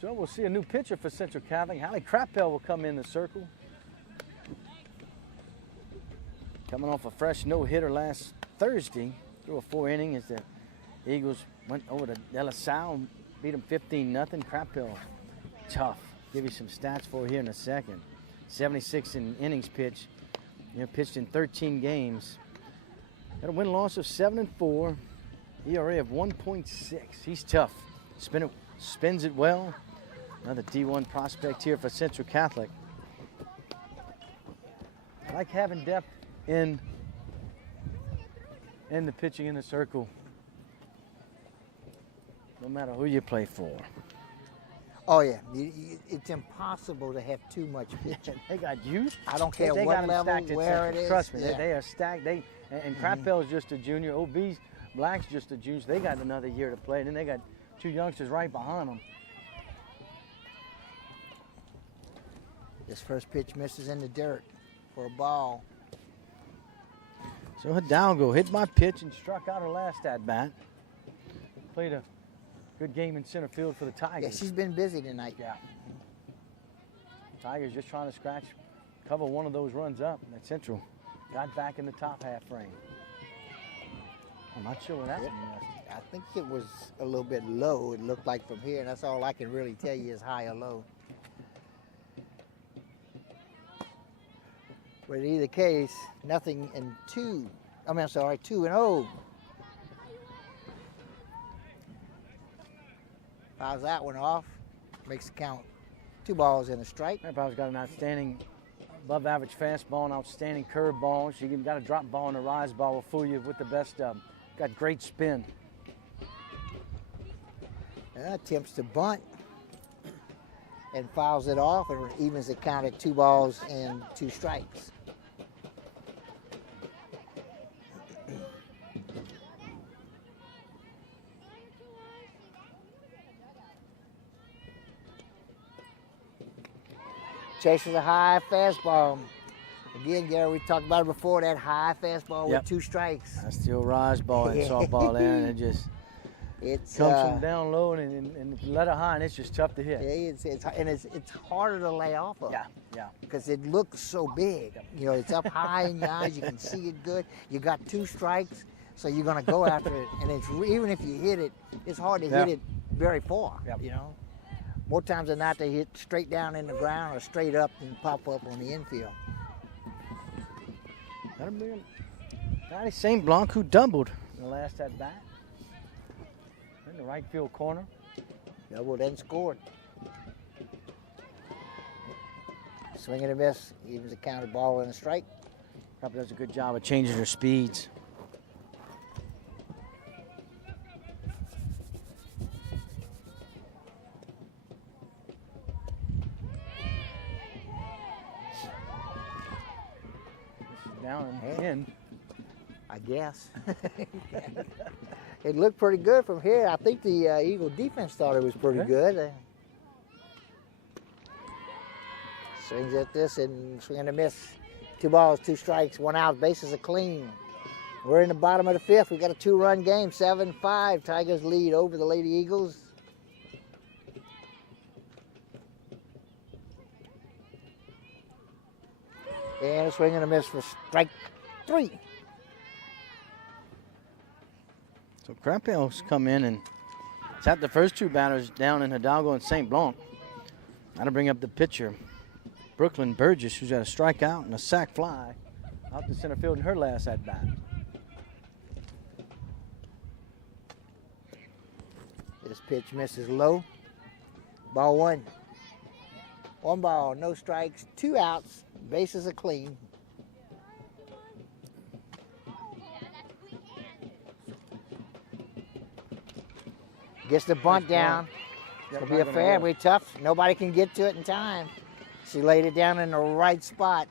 So we'll see a new pitcher for Central Catholic. Hallie Krappel will come in the circle. Coming off a fresh no-hitter last Thursday. Threw a 4-inning as the Eagles went over to De La Salle and beat them 15-0. Krappel, tough. Give you some stats for here in a second. 76 innings pitched. Pitched in 13 games. Got a win-loss of 7-4. ERA of 1.6. He's tough. Spins it well. Another D1 prospect here for Central Catholic. I like having depth in the pitching in the circle. No matter who you play for. Oh yeah, it's impossible to have too much pitching. They got youth. I don't care they what got level, stacked at where Central. it is. Trust me, Yeah. they are stacked. And Krappel's just a junior. OB's Black's just a junior. So they got another year to play. And then they got 2 youngsters right behind them. This first pitch misses in the dirt for a ball. So Hidalgo hit my pitch and struck out her last at bat. Played a good game in center field for the Tigers. Yeah, she's been busy tonight. Yeah. Tigers just trying to cover one of those runs up. That Central got back in the top half frame. I'm not sure what that one was. I think it was a little bit low, it looked like from here, and that's all I can really tell you is high or low. But in either case, nothing in 2. I mean, I'm sorry, 2-0. Fouls that one off. Makes the count 2 balls and a strike. Krappel's got an outstanding above average fastball, an outstanding curveball. She got a drop ball and a rise ball will fool you with the best of them. Got great spin. Attempts to bunt and fouls it off and evens the count at 2 balls and 2 strikes. Chases a high fastball. Again, Gary, we talked about it before, that high fastball with 2 strikes. That's still rise ball and softball there, and it just comes from down low and let it high, and it's just tough to hit. Yeah, it's harder to lay off of. Yeah. Because it looks so big. You know, it's up high in your eyes. You can see it good. You got 2 strikes, so you're going to go after it. And even if you hit it, it's hard to hit it very far. You know, more times than not, they hit straight down in the ground or straight up and pop up on the infield. That'll be Patty St. Blanc, who doubled in the last at bat. In the right field corner. Doubled and scored. Swing and a miss, evens the count, a ball and a strike. Probably does a good job of changing her speeds. Down and in. I guess. It looked pretty good from here. I think the Eagle defense thought it was pretty good. Swings at this and swing and a miss. 2 balls, 2 strikes, 1 out. Bases are clean. We're in the bottom of the 5th. We got a 2-run game, 7-5. Tigers lead over the Lady Eagles. And a swing and a miss for strike 3. So Krappel's come in and tapped the first 2 batters down in Hidalgo and St. Blanc. That'll bring up the pitcher, Brooklyn Burgess, who's got a strikeout and a sac fly out to center field in her last at bat. This pitch misses low. Ball 1. 1 ball, no strikes, 2 outs. Bases are clean. Gets the bunt down. It'll be a fair, be tough. Nobody can get to it in time. She laid it down in the right spot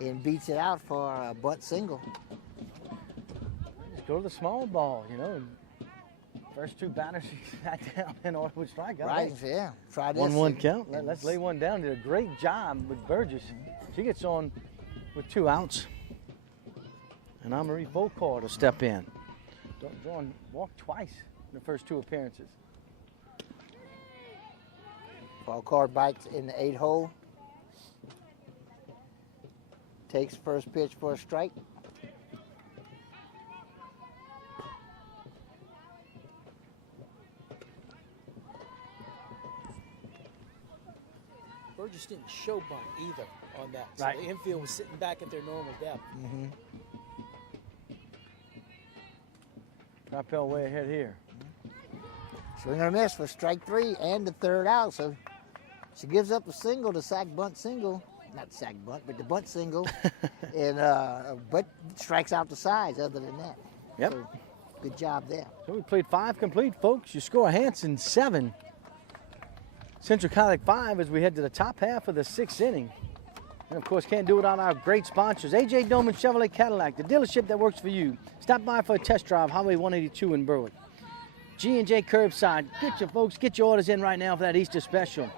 and beats it out for a bunt single. Just go to the small ball, you know. First 2 batters she sat down in order to strike out. Right, yeah. Try this. 1-1 count. Let's lay one down. Did a great job with Burgess. She gets on with 2 outs. And Anne-Marie Volkart will step in. Drawn walked twice in the first 2 appearances. Volkart bites in the 8 hole. Takes first pitch for a strike. Burgess didn't show bunt either on that. So Right. the infield was sitting back at their normal depth. Rappel way ahead here. Swing and a miss for strike 3 and the 3rd out. So she gives up the single, the sack bunt single. Not sack bunt, but the bunt single. And but strikes out the sides other than that. Yep. So, good job there. So we played 5 complete, folks. You score Hanson 7. Central Catholic 5 as we head to the top half of the 6th inning. And of course, can't do it without our great sponsors. AJ Doman Chevrolet Cadillac, the dealership that works for you. Stop by for a test drive, Highway 182 in Berwick. G&J Curbside. Get your orders in right now for that Easter special.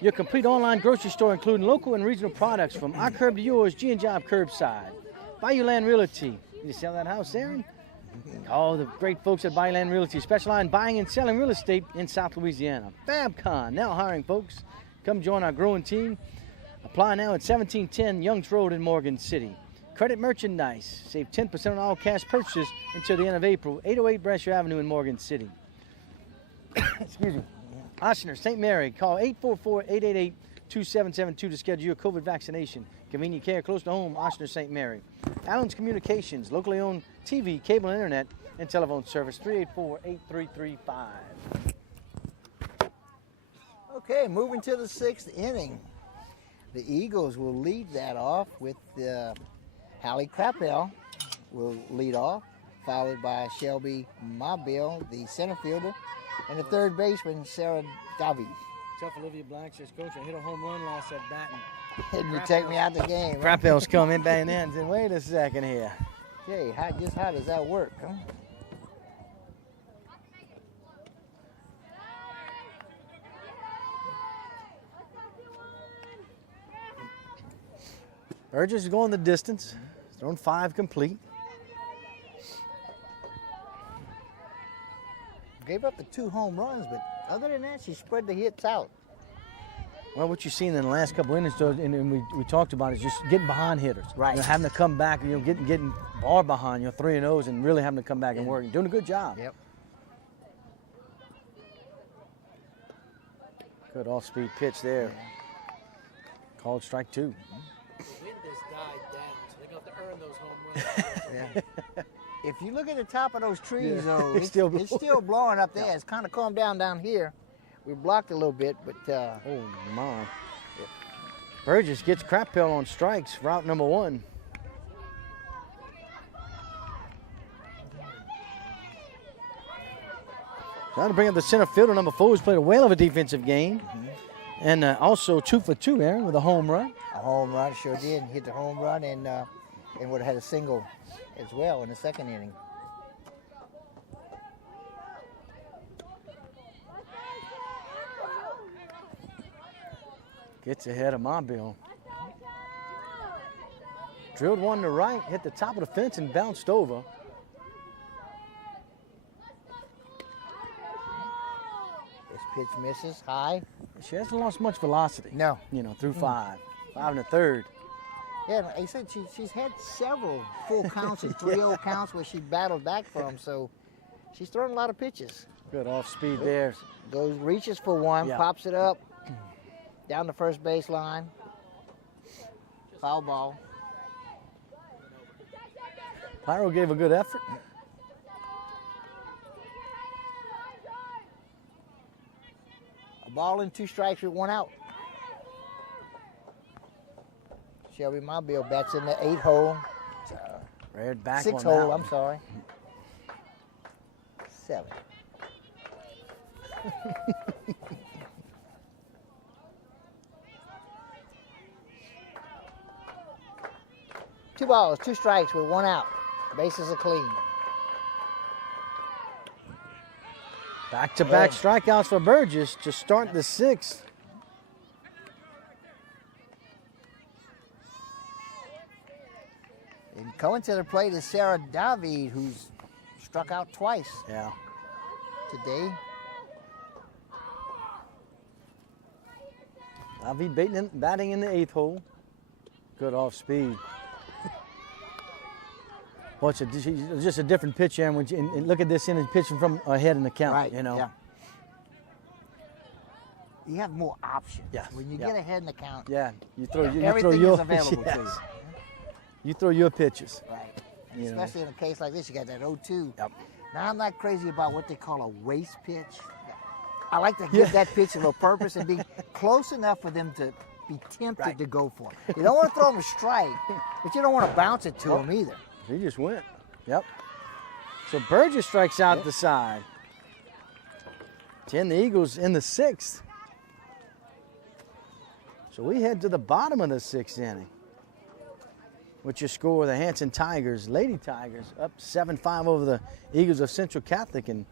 Your complete online grocery store, including local and regional products from our curb to yours, G&J Curbside. Bayou Land Realty. You sell that house, Aaron? Call the great folks at Bayou Land Realty, specialize in buying and selling real estate in South Louisiana. FabCon, now hiring folks. Come join our growing team. Apply now at 1710 Youngs Road in Morgan City. Credit merchandise. Save 10% on all cash purchases until the end of April. 808 Brasher Avenue in Morgan City. Excuse me. Ochsner, St. Mary. Call 844-888-2772 to schedule your COVID vaccination. Convenient care close to home. Ochsner, St. Mary. Allen's Communications. Locally owned TV, cable, internet, and telephone service. 384-8335. Okay, moving to the 6th inning. The Eagles will lead that off with Hallie Crappell will lead off, followed by Shelby Mobile, the center fielder, and the 3rd baseman, Sarah Davies. Tough Olivia Black says, Coach, I hit a home run last at bat. And you take me out the game. Crappell's coming back in and said, wait a second here. Okay, how does that work? Huh? Burgess is going the distance. He's thrown 5 complete. Gave up the 2 home runs, but other than that, she spread the hits out. Well, what you've seen in the last couple innings, and we talked about, is just getting behind hitters. Right. You know, having to come back, getting far behind, 3-0s, and really having to come back and work. Doing a good job. Yep. Good off-speed pitch there. Called strike 2. The wind has died down, so they're going to have to earn those home runs. Yeah. If you look at the top of those trees, though, It's it's still still blowing up there. It's kind of calmed down here. We blocked a little bit, but Oh, my. Burgess gets Crappell on strikes, route number 1. Trying to bring up the center fielder, number 4, who's played a whale of a defensive game. And also 2 for 2, Aaron, with a home run. a home run, sure did. Hit the home run and would have had a single as well in the 2nd inning. Gets ahead of Mobile. Drilled one to right, hit the top of the fence and bounced over. This pitch misses high. She hasn't lost much velocity. No. Through 5. 5 1/3. Yeah, like I said, she's had several full counts and 3-0 counts where she battled back from, so she's throwing a lot of pitches. Good off speed there. Reaches for one, Yeah. pops it up, down the first baseline. Foul ball. Pyro gave a good effort. A ball and 2 strikes with 1 out. Shelby Mobile bats in the 8 hole. Reared back 6 on that hole, one. I'm sorry. 7. Two balls, 2 strikes with 1 out. Bases are clean. Back-to-back strikeouts for Burgess to start the 6th. In Coming to the plate is Sarah David, who's struck out twice Yeah. today. David batting in the 8th hole. Good off speed. Well, it's just a different pitch, Aaron. And look at this inning pitching from ahead in the count. Right, You know. yeah. You have more options. Yes, When you yeah. get ahead in the count, Yeah. You throw everything your is available to you. yes. You throw your pitches. Right. And You know. especially in a case like this, you got that 0-2. Yep. Now, I'm not crazy about what they call a waste pitch. I like to give that pitch a little purpose and be close enough for them to be tempted to go for it. You don't want to throw them a strike, but you don't want to bounce it to them either. He just went. Yep. So Burgess strikes out the side. 10 the Eagles in the 6th. So we head to the bottom of the 6th inning. What's your score? The Hanson Tigers, Lady Tigers, up 7-5 over the Eagles of Central Catholic. And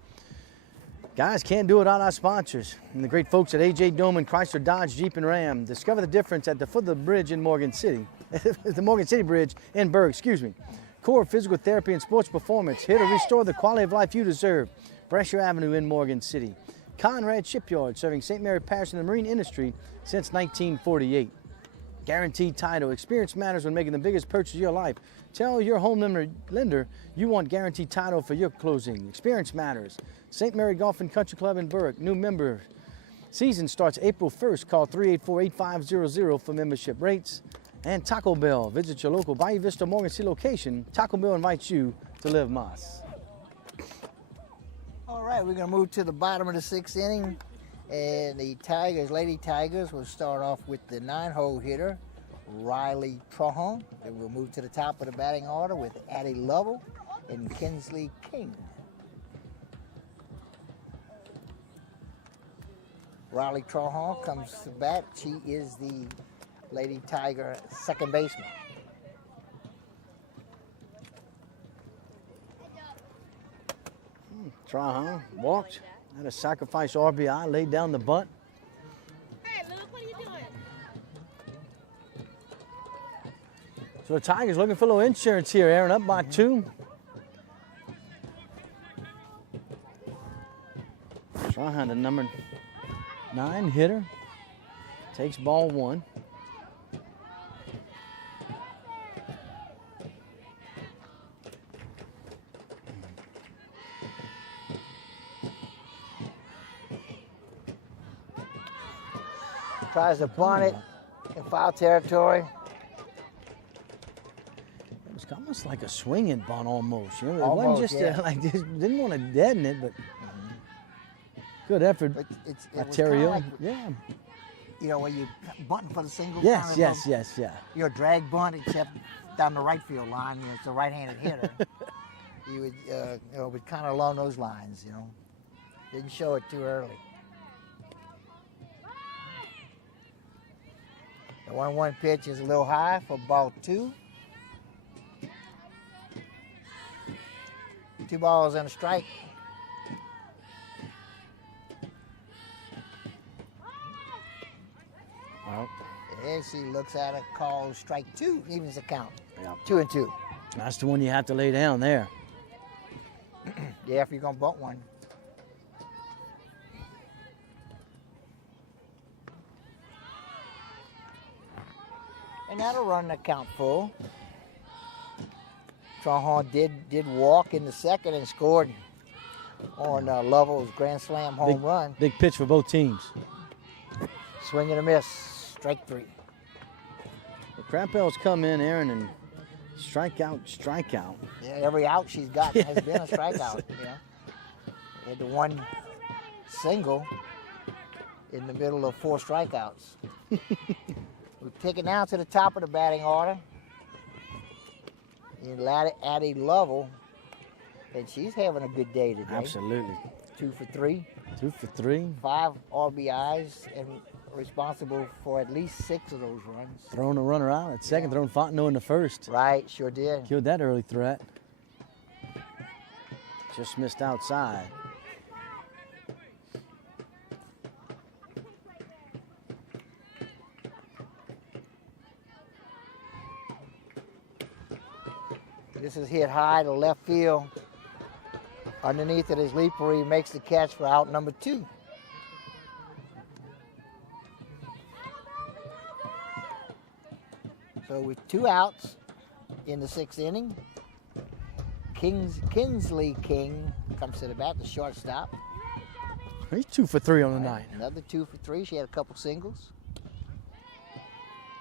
guys, can't do it without our sponsors. And the great folks at A.J. Doman, Chrysler, Dodge, Jeep, and Ram. Discover the difference at the foot of the bridge in Morgan City. The Morgan City Bridge in Berg, excuse me. Core Physical Therapy and Sports Performance, here to restore the quality of life you deserve. Brasher Avenue in Morgan City. Conrad Shipyard, serving St. Mary Parish and the marine industry since 1948. Guaranteed Title. Experience matters when making the biggest purchase of your life. Tell your home lender you want Guaranteed Title for your closing. Experience matters. St. Mary Golf and Country Club in Berwick. New member season starts April 1st. Call 384-8500 for membership rates. And Taco Bell. Visit your local Bayou Vista Morgan City location. Taco Bell invites you to live Mas. All right, we're going to move to the bottom of the 6th inning. And the Tigers, Lady Tigers, will start off with the 9-hole hitter, Riley Trahan. Then we'll move to the top of the batting order with Addie Lovell and Kinsley King. Riley Trahan comes to bat. She is the Lady Tiger second baseman. Trahan walked, had a sacrifice RBI, laid down the bunt. Hey, Luke, what are you doing? So the Tigers looking for a little insurance here, Aaron, up by 2. Trahan, the number 9 hitter, takes ball 1. Tries to bunt it in foul territory. It was almost like a swinging bunt almost. You know? It Almost, wasn't just yeah. like this, didn't want to deaden it, but good effort. But it by was Terry kinda O. like, Yeah. you know, when you bunting for the single. Yes, kind yes, of yes, yeah. Your drag bunt, except down the right field line. You know, it's a right-handed hitter. You would, you know, but kind of along those lines. You know, didn't show it too early. The 1-1 pitch is a little high for ball 2. 2 balls and a strike. Well, There she looks at it, calls strike 2, evens the count. yeah. 2-2. That's the one you have to lay down there. Yeah, if you're gonna bunt one. And that'll run the count full. Trahan did walk in the second and scored on Lovell's grand slam home run. Big pitch for both teams. Swing and a miss, strike 3. The Crampells come in, Aaron, and strikeout. Yeah, every out she's gotten has been a strikeout. Yeah. Had the one single in the middle of 4 strikeouts. We take it now to the top of the batting order. And Addie Lovell, and she's having a good day today. Absolutely. 2 for 3, 2 for 3. 5 RBIs, and responsible for at least 6 of those runs. Throwing a runner out at second, throwing Fontenot in the first. Right, sure did. Killed that early threat. Just missed outside. This is hit high to left field. Underneath it is Leaper. He makes the catch for out number 2. So with 2 outs in the 6th inning, Kinsley King comes to the bat, the shortstop. He's 2 for 3 on the night. Another 2 for 3. She had a couple singles.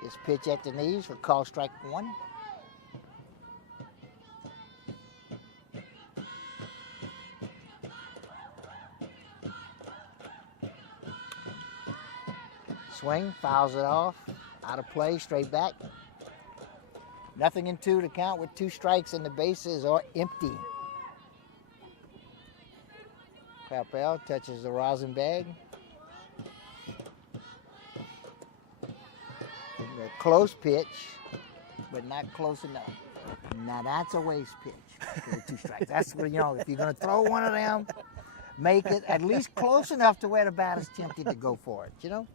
This pitch at the knees for call strike 1. Swing, fouls it off, out of play, straight back. Nothing in 2 to count with 2 strikes and the bases are empty. Capel touches the rosin bag. A close pitch, but not close enough. Now that's a waste pitch with 2 strikes. That's what, you know, if you're going to throw one of them, make it at least close enough to where the batter's tempted to go for it, you know?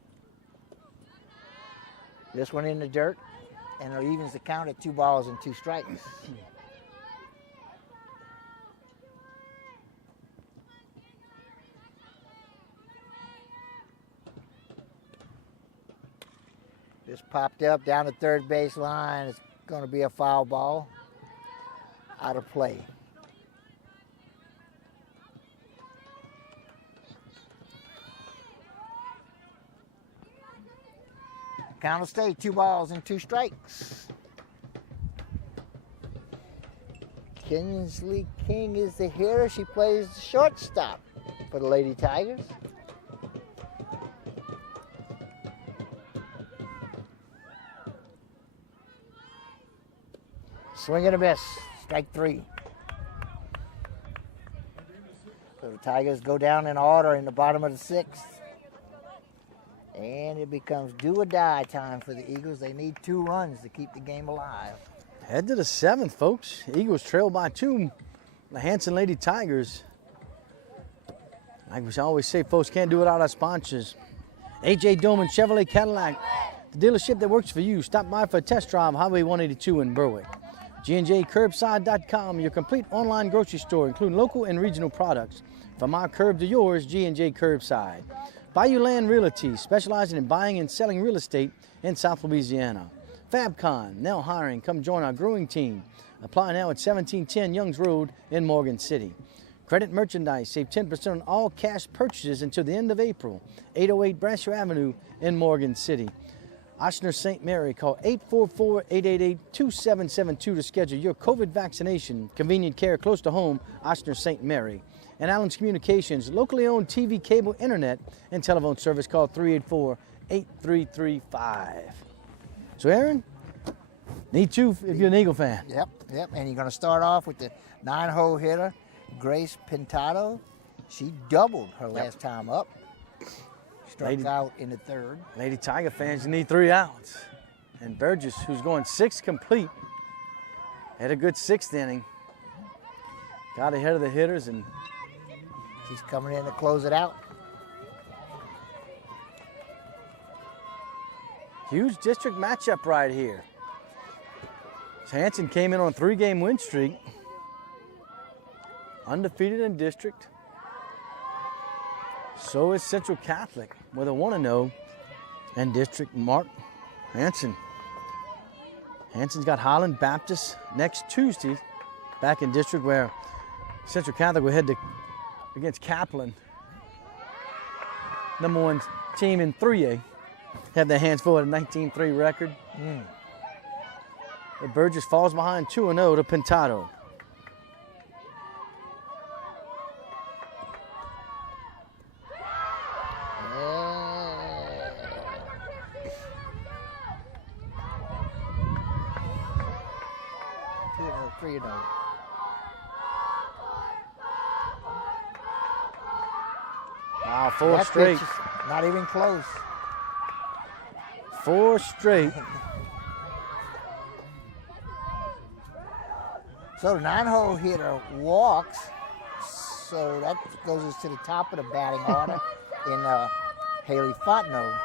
This one in the dirt, and it evens the count at 2 balls and 2 strikes. This popped up down the third base line. It's going to be a foul ball. Out of play. Count will stay 2 balls and 2 strikes. Kinsley King is the hitter. She plays the shortstop for the Lady Tigers. Swing and a miss. Strike 3. So the Tigers go down in order in the bottom of the 6th. And it becomes do or die time for the Eagles. They need 2 runs to keep the game alive. Head to the 7th, folks. Eagles trail by 2. The Hanson Lady Tigers. Like we always say, folks, can't do it without our sponsors. A.J. Doman Chevrolet Cadillac, the dealership that works for you. Stop by for a test drive, Highway 182 in Berwick. G&JCurbside.com, your complete online grocery store, including local and regional products. From our curb to yours, G&J Curbside. Bayou Land Realty, specializing in buying and selling real estate in South Louisiana. Fabcon, now hiring. Come join our growing team. Apply now at 1710 Youngs Road in Morgan City. Credit Merchandise, save 10% on all cash purchases until the end of April. 808 Brasher Avenue in Morgan City. Ochsner St. Mary, call 844-888-2772 to schedule your COVID vaccination. Convenient care close to home, Ochsner St. Mary. And Allen's Communications, locally owned TV, cable, internet, and telephone service. Call 384-8335. So, Aaron, need 2 if you're an Eagle fan. Yep. And you're going to start off with the 9-hole hitter, Grace Pintado. She doubled her last time up. Struck out in the 3rd. Lady Tiger fans, you need 3 outs. And Burgess, who's going 6 complete, had a good 6th inning. Got ahead of the hitters, and she's coming in to close it out. Huge district matchup right here. Hanson came in on a 3-game win streak. Undefeated in district. So is Central Catholic with a 1-0 in district. Mark Hanson. Hanson's got Highland Baptist next Tuesday back in district, where Central Catholic will head against Kaplan. Number 1 team in 3A. Have their hands full at a 19-3 record. But Burgess falls behind 2-0 to Pintado. Wow, 4 straight. Not even close. 4 straight. So the 9-hole hitter walks. So that goes us to the top of the batting order in Haley Fontenot.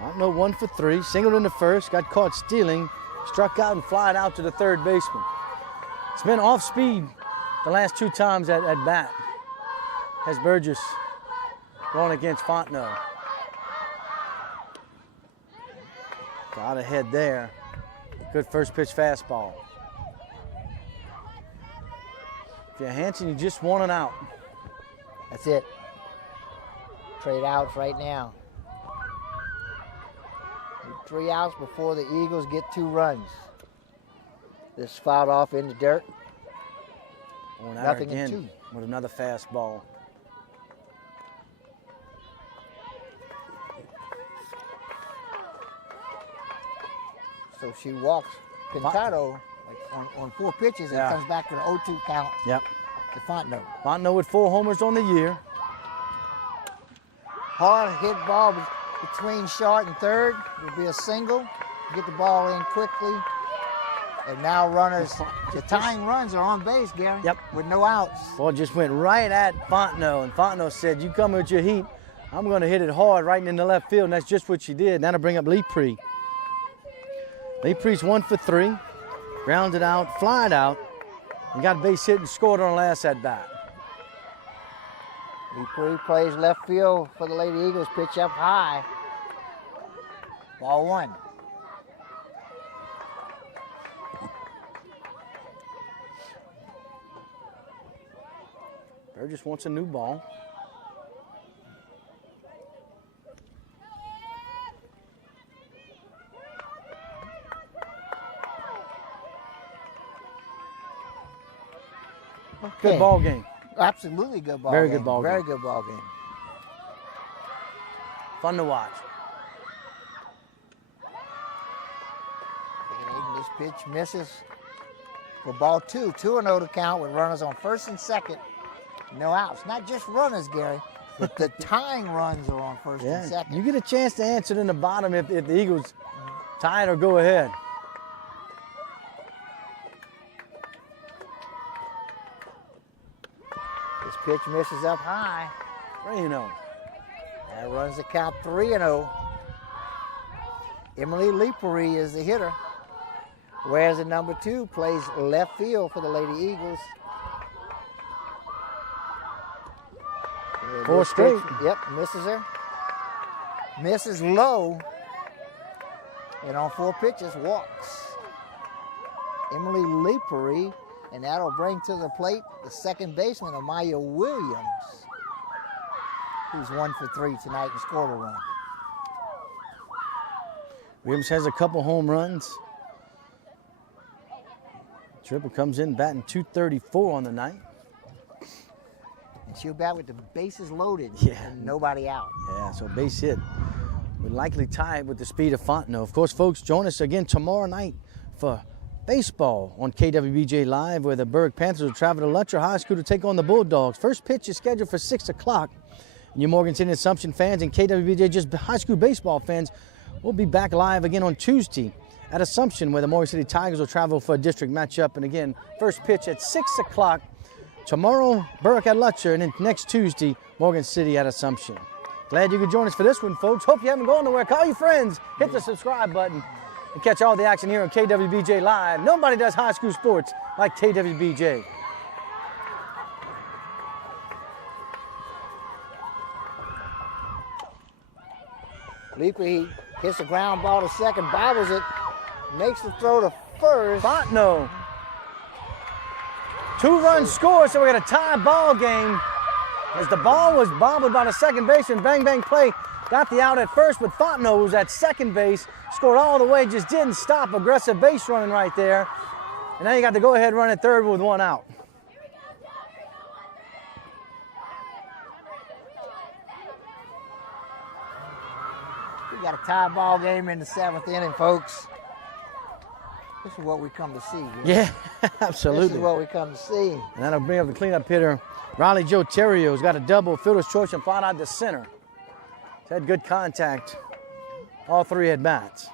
Fontenot 1 for 3. Singled in the 1st. Got caught stealing. Struck out and flied out to the 3rd baseman. It's been off speed the last 2 times at bat. Has Burgess going against Fontenot. Got ahead there. Good first pitch fastball. If you're Hanson, you just want an out. That's it. Trade outs right now. 3 outs before the Eagles get 2 runs. This fouled off in the dirt. Going at her Nothing in again 2. with another fastball. So she walks Pintado on 4 pitches and comes back to the 0-2 count. Yep. To Fontenot. Fontenot with 4 homers on the year. Hard hit ball between short and third. Will be a single. Get the ball in quickly. And now runners, the tying runs are on base, Gary. Yep. With no outs. Ball just went right at Fontenot, and Fontenot said, "You come with your heat, I'm going to hit it hard right in the left field," and that's just what she did. Now to bring up Leepree. Leepree's 1 for 3. Grounded out, flied out, and got a base hit and scored on the last at bat. Leepree plays left field for the Lady Eagles. Pitch up high. Ball 1. Burgess wants a new ball. Good ball game. Absolutely good ball Very game. good ball game. Very good ball game. Fun to watch. And this pitch misses for ball 2. 2-0 to count with runners on first and second. No outs. Not just runners, Gary, but the tying runs are on first and second. You get a chance to answer it in the bottom if the Eagles tie it or go ahead. This pitch misses up high. 3-0. That runs the count 3-0. Emily Leepree is the hitter, whereas the number 2 plays left field for the Lady Eagles. 4 straight. Yep, misses her. Misses low. And on 4 pitches, walks. Emily Leepree, and that'll bring to the plate the second baseman, Amaya Williams, who's 1 for 3 tonight and scored a run. Williams has a couple home runs. Triple comes in batting .234 on the night. And she'll bat with the bases loaded and nobody out. Yeah, so base hit would likely tie it with the speed of Fontenot. Of course, folks, join us again tomorrow night for baseball on KWBJ Live, where the Berg Panthers will travel to Lutcher High School to take on the Bulldogs. First pitch is scheduled for 6 o'clock. And you Morgan City Assumption fans and KWBJ just high school baseball fans, we'll be back live again on Tuesday at Assumption, where the Morgan City Tigers will travel for a district matchup. And again, first pitch at 6 o'clock. Tomorrow, Berwick at Lutcher, and then next Tuesday, Morgan City at Assumption. Glad you could join us for this one, folks. Hope you haven't gone nowhere. Call your friends, hit the subscribe button, and catch all the action here on KWBJ Live. Nobody does high school sports like KWBJ. Leepree hits a ground ball to second, bobbles it, makes the throw to first. Fontenot. 2-run score, so we got a tie ball game. As the ball was bobbled by the second baseman, bang, bang play. Got the out at first, but Fontenot was at second base, scored all the way, just didn't stop. Aggressive base running right there. And now you got the go-ahead run at third with 1 out. We got a tie ball game in the 7th inning, folks. This is what we come to see. Yeah, absolutely. This is what we come to see. And that'll bring up the cleanup hitter. Riley Joe Terrio's got a double, fielder's choice, and fly out to center. He's had good contact all 3 at bats.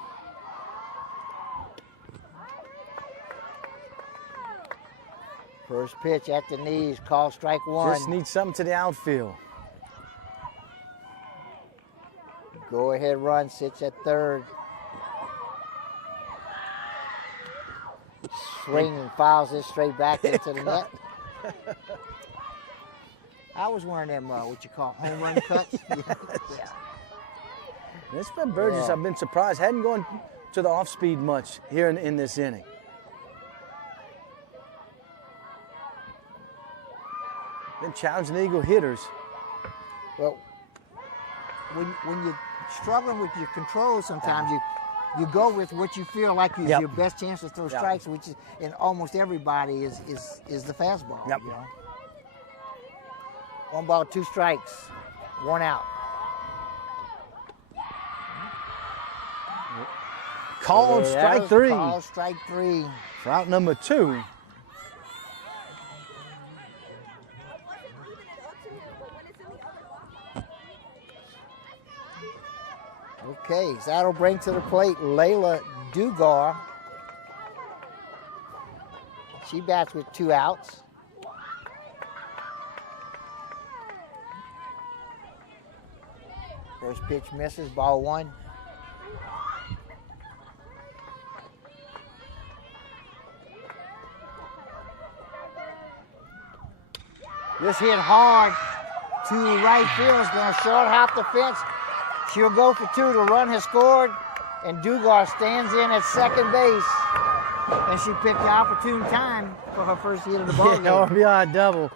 First pitch at the knees, call strike 1. Just needs something to the outfield. Go ahead run, sits at third. swing and fouls this straight back into the net. I was one of them, what you call home run cuts. Yeah. This Ben Burgess, Yeah. I've been surprised, hadn't gone to the off-speed much here in this inning. Been challenging the Eagle hitters. Well, when you're struggling with your control, sometimes you go with what you feel like is Yep. your best chance to throw Yep. strikes, which is in almost everybody is the fastball. Yep. You know? 1 ball, 2 strikes, 1 out. Called Yeah, that strike was 3 Called strike 3. for out number 2. Okay, so that'll bring to the plate Layla Dugar. She bats with 2 outs. First pitch misses, ball 1. This hit hard to right field. It's going to short hop the fence. She'll go for 2. The run has scored, and Dugar stands in at second base. And she picked the opportune time for her first hit of the ball game. RBI double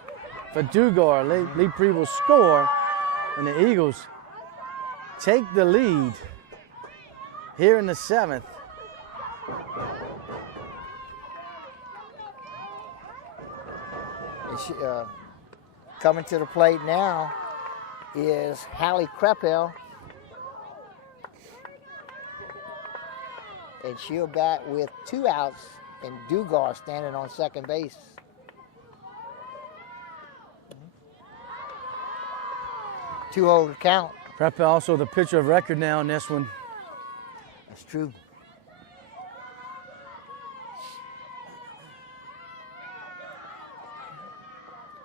for Dugar. Lee Pree will score, and the Eagles take the lead here in the 7th. And she, coming to the plate now is Hallie Kreppel. And she'll bat with 2 outs, and Dugar standing on second base. Two-0 count. Prepa also the pitcher of record now in this one. That's true.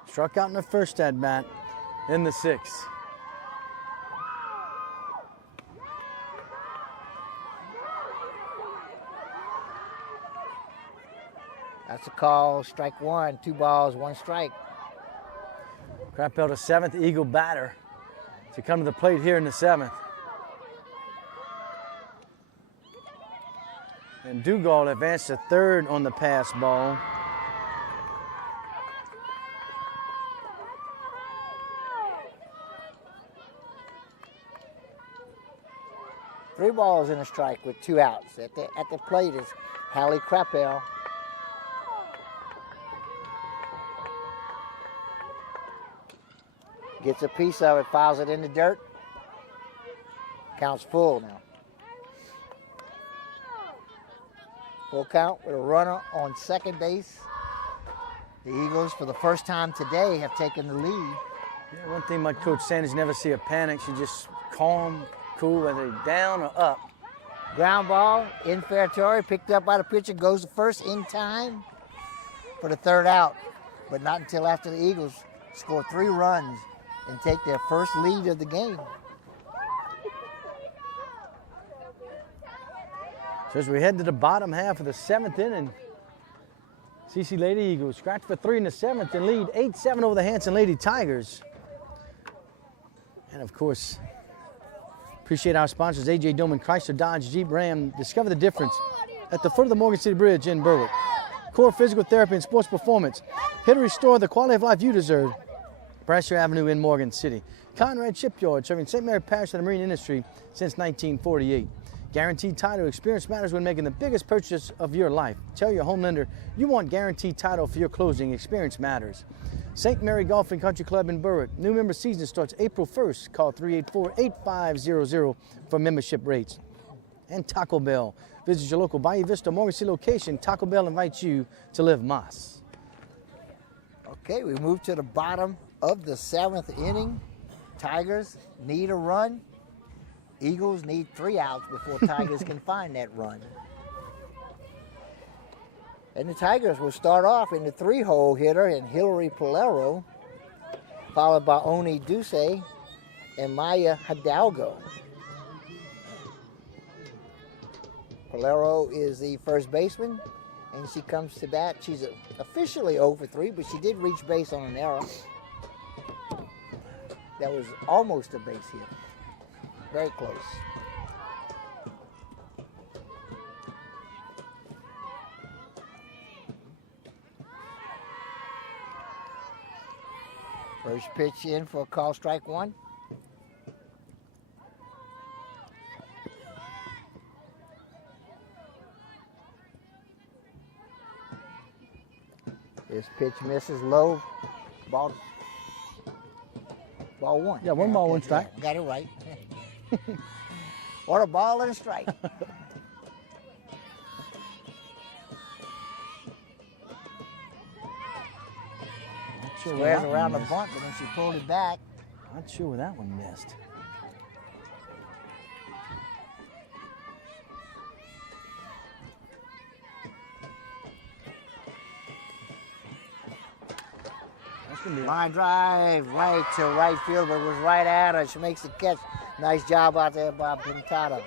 Struck out in the first at bat in the 6th. That's a call, strike 1, 2 balls, 1 strike. Krappel, the 7th Eagle batter to come to the plate here in the 7th. And Dugal advanced to 3rd on the pass ball. Three balls and a strike with 2 outs. At the plate is Hallie Krappel. Gets a piece of it, files it in the dirt. Counts full now. Full count with a runner on second base. The Eagles, for the first time today, have taken the lead. Yeah, one thing my coach Sanders never see a panic. She just calm, cool, whether they're down or up. Ground ball in fair territory, picked up by the pitcher, goes to first in time for the 3rd out. But not until after the Eagles score 3 runs and take their first lead of the game. So as we head to the bottom half of the 7th inning, CC Lady Eagles scratch for 3 in the 7th and lead 8-7 over the Hanson Lady Tigers. And of course, appreciate our sponsors, AJ Doman, Chrysler, Dodge, Jeep, Ram. Discover the difference at the foot of the Morgan City Bridge in Berwick. Core Physical Therapy and Sports Performance. Here to restore the quality of life you deserve. Brasher Avenue in Morgan City. Conrad Shipyard, serving St. Mary Parish and the marine industry since 1948. Guaranteed Title. Experience matters when making the biggest purchase of your life. Tell your home lender you want Guaranteed Title for your closing. Experience matters. St. Mary Golf and Country Club in Berwick. New member season starts April 1st. Call 384-8500 for membership rates. And Taco Bell. Visit your local Bayou Vista Morgan City location. Taco Bell invites you to live Mas. Okay, we move to the bottom of the 7th inning. Tigers need a run. Eagles need 3 outs before Tigers can find that run. And the Tigers will start off in the 3-hole hitter in Hillary Polero, followed by Oni Duce and Maya Hidalgo. Polero is the first baseman. And she comes to bat. She's officially 0 for 3, but she did reach base on an error. That was almost a base hit. Very close. First pitch in for a call, strike one. This pitch misses low. Ball one. Yeah, one ball, one strike. Yeah, got it right. What a ball and a strike. Squares around the bunt, but then she pulled it back. Not sure where that one missed. Line drive right to right field, but it was right at her. She makes the catch. Nice job out there by Pintado.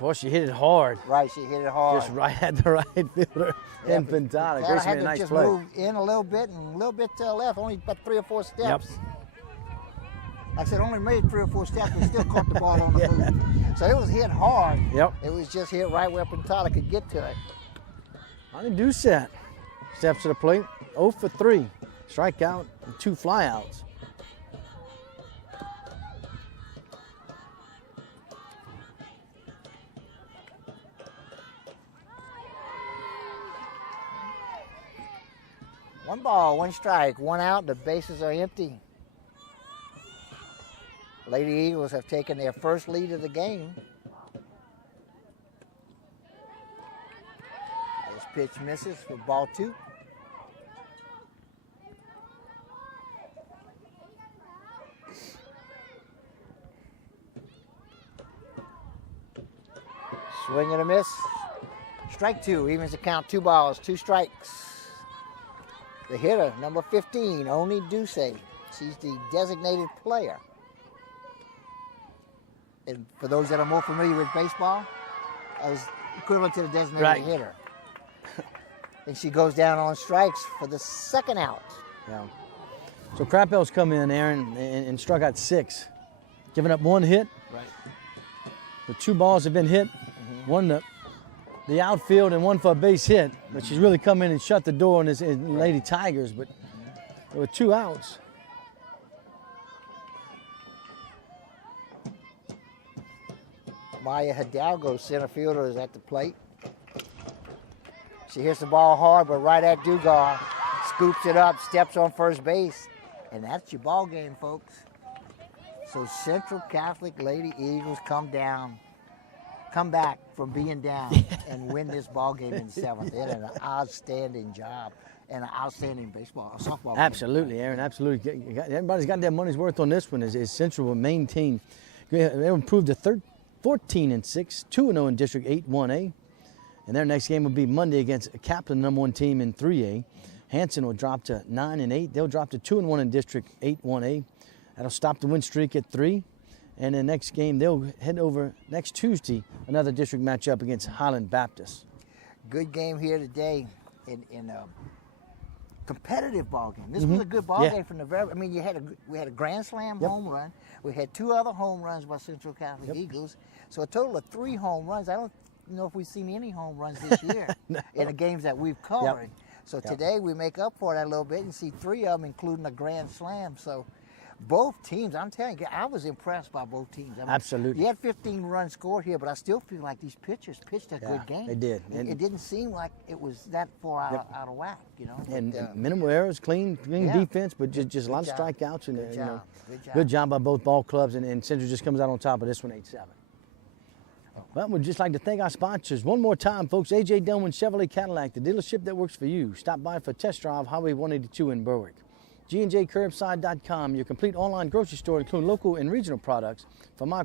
Boy, she hit it hard. Right, she hit it hard. Just right at the right fielder. Yeah, And Pintado. Pintado Grace had made a to nice just play. move in a little bit and a little bit to the left, only about 3 or 4 steps. Like I said, only made 3 or 4 steps, but still caught the ball on the move. So it was hit hard. Yep. It was just hit right where Pintado could get to it. Johnny Doucette steps to the plate. 0 for 3. Strikeout and 2 flyouts. One ball, one strike, one out. The bases are empty. Lady Eagles have taken their first lead of the game. This pitch misses for ball 2. Swing and a miss. Strike 2, evens the count, 2 balls, 2 strikes. The hitter, number 15, Oni Duce. She's the designated player. And for those that are more familiar with baseball, that was equivalent to the designated hitter. And she goes down on strikes for the second out. Yeah. So Crapell's come in, Aaron, and struck out 6. Giving up 1 hit. Right. The 2 balls have been hit. One the outfield and 1 for a base hit. But she's really come in and shut the door on this Lady Tigers. But there were 2 outs. Maya Hidalgo, center fielder, is at the plate. She hits the ball hard, but right at Dugar. Scoops it up, steps on first base. And that's your ball game, folks. So Central Catholic Lady Eagles come back from being down and win this ball game in 7th. They did an outstanding job and an outstanding softball game. Absolutely, Aaron, absolutely. Everybody's got their money's worth on this one as Central will maintain. They improved to 14-6, 2-0 in District 8-1A. And their next game will be Monday against Kaplan, number 1 team in 3A. Hanson will drop to 9-8. They'll drop to 2-1 in District 8-1A. That'll stop the win streak at 3. And the next game, they'll head over next Tuesday, another district matchup against Highland Baptist. Good game here today in a competitive ball game. This was a good ball game from the very. I mean, we had a grand slam home run. We had 2 other home runs by Central Catholic Eagles. So a total of 3 home runs. I don't know if we've seen any home runs this year in the games that we've covered. So today we make up for that a little bit and see 3 of them, including a grand slam. So both teams, I'm telling you, I was impressed by both teams. I mean, Absolutely. You had 15 runs scored here, but I still feel like these pitchers pitched a good game. They did. It didn't seem like it was that far out of whack, you know. And minimal errors, clean defense, but just a lot of strikeouts. And good job by both ball clubs, and Central just comes out on top of this one, 8-7. Well, we'd just like to thank our sponsors one more time, folks. A.J. Dillman Chevrolet Cadillac, the dealership that works for you. Stop by for a test drive, Highway 182 in Berwick. G&J Curbside.com, your complete online grocery store, including local and regional products. From our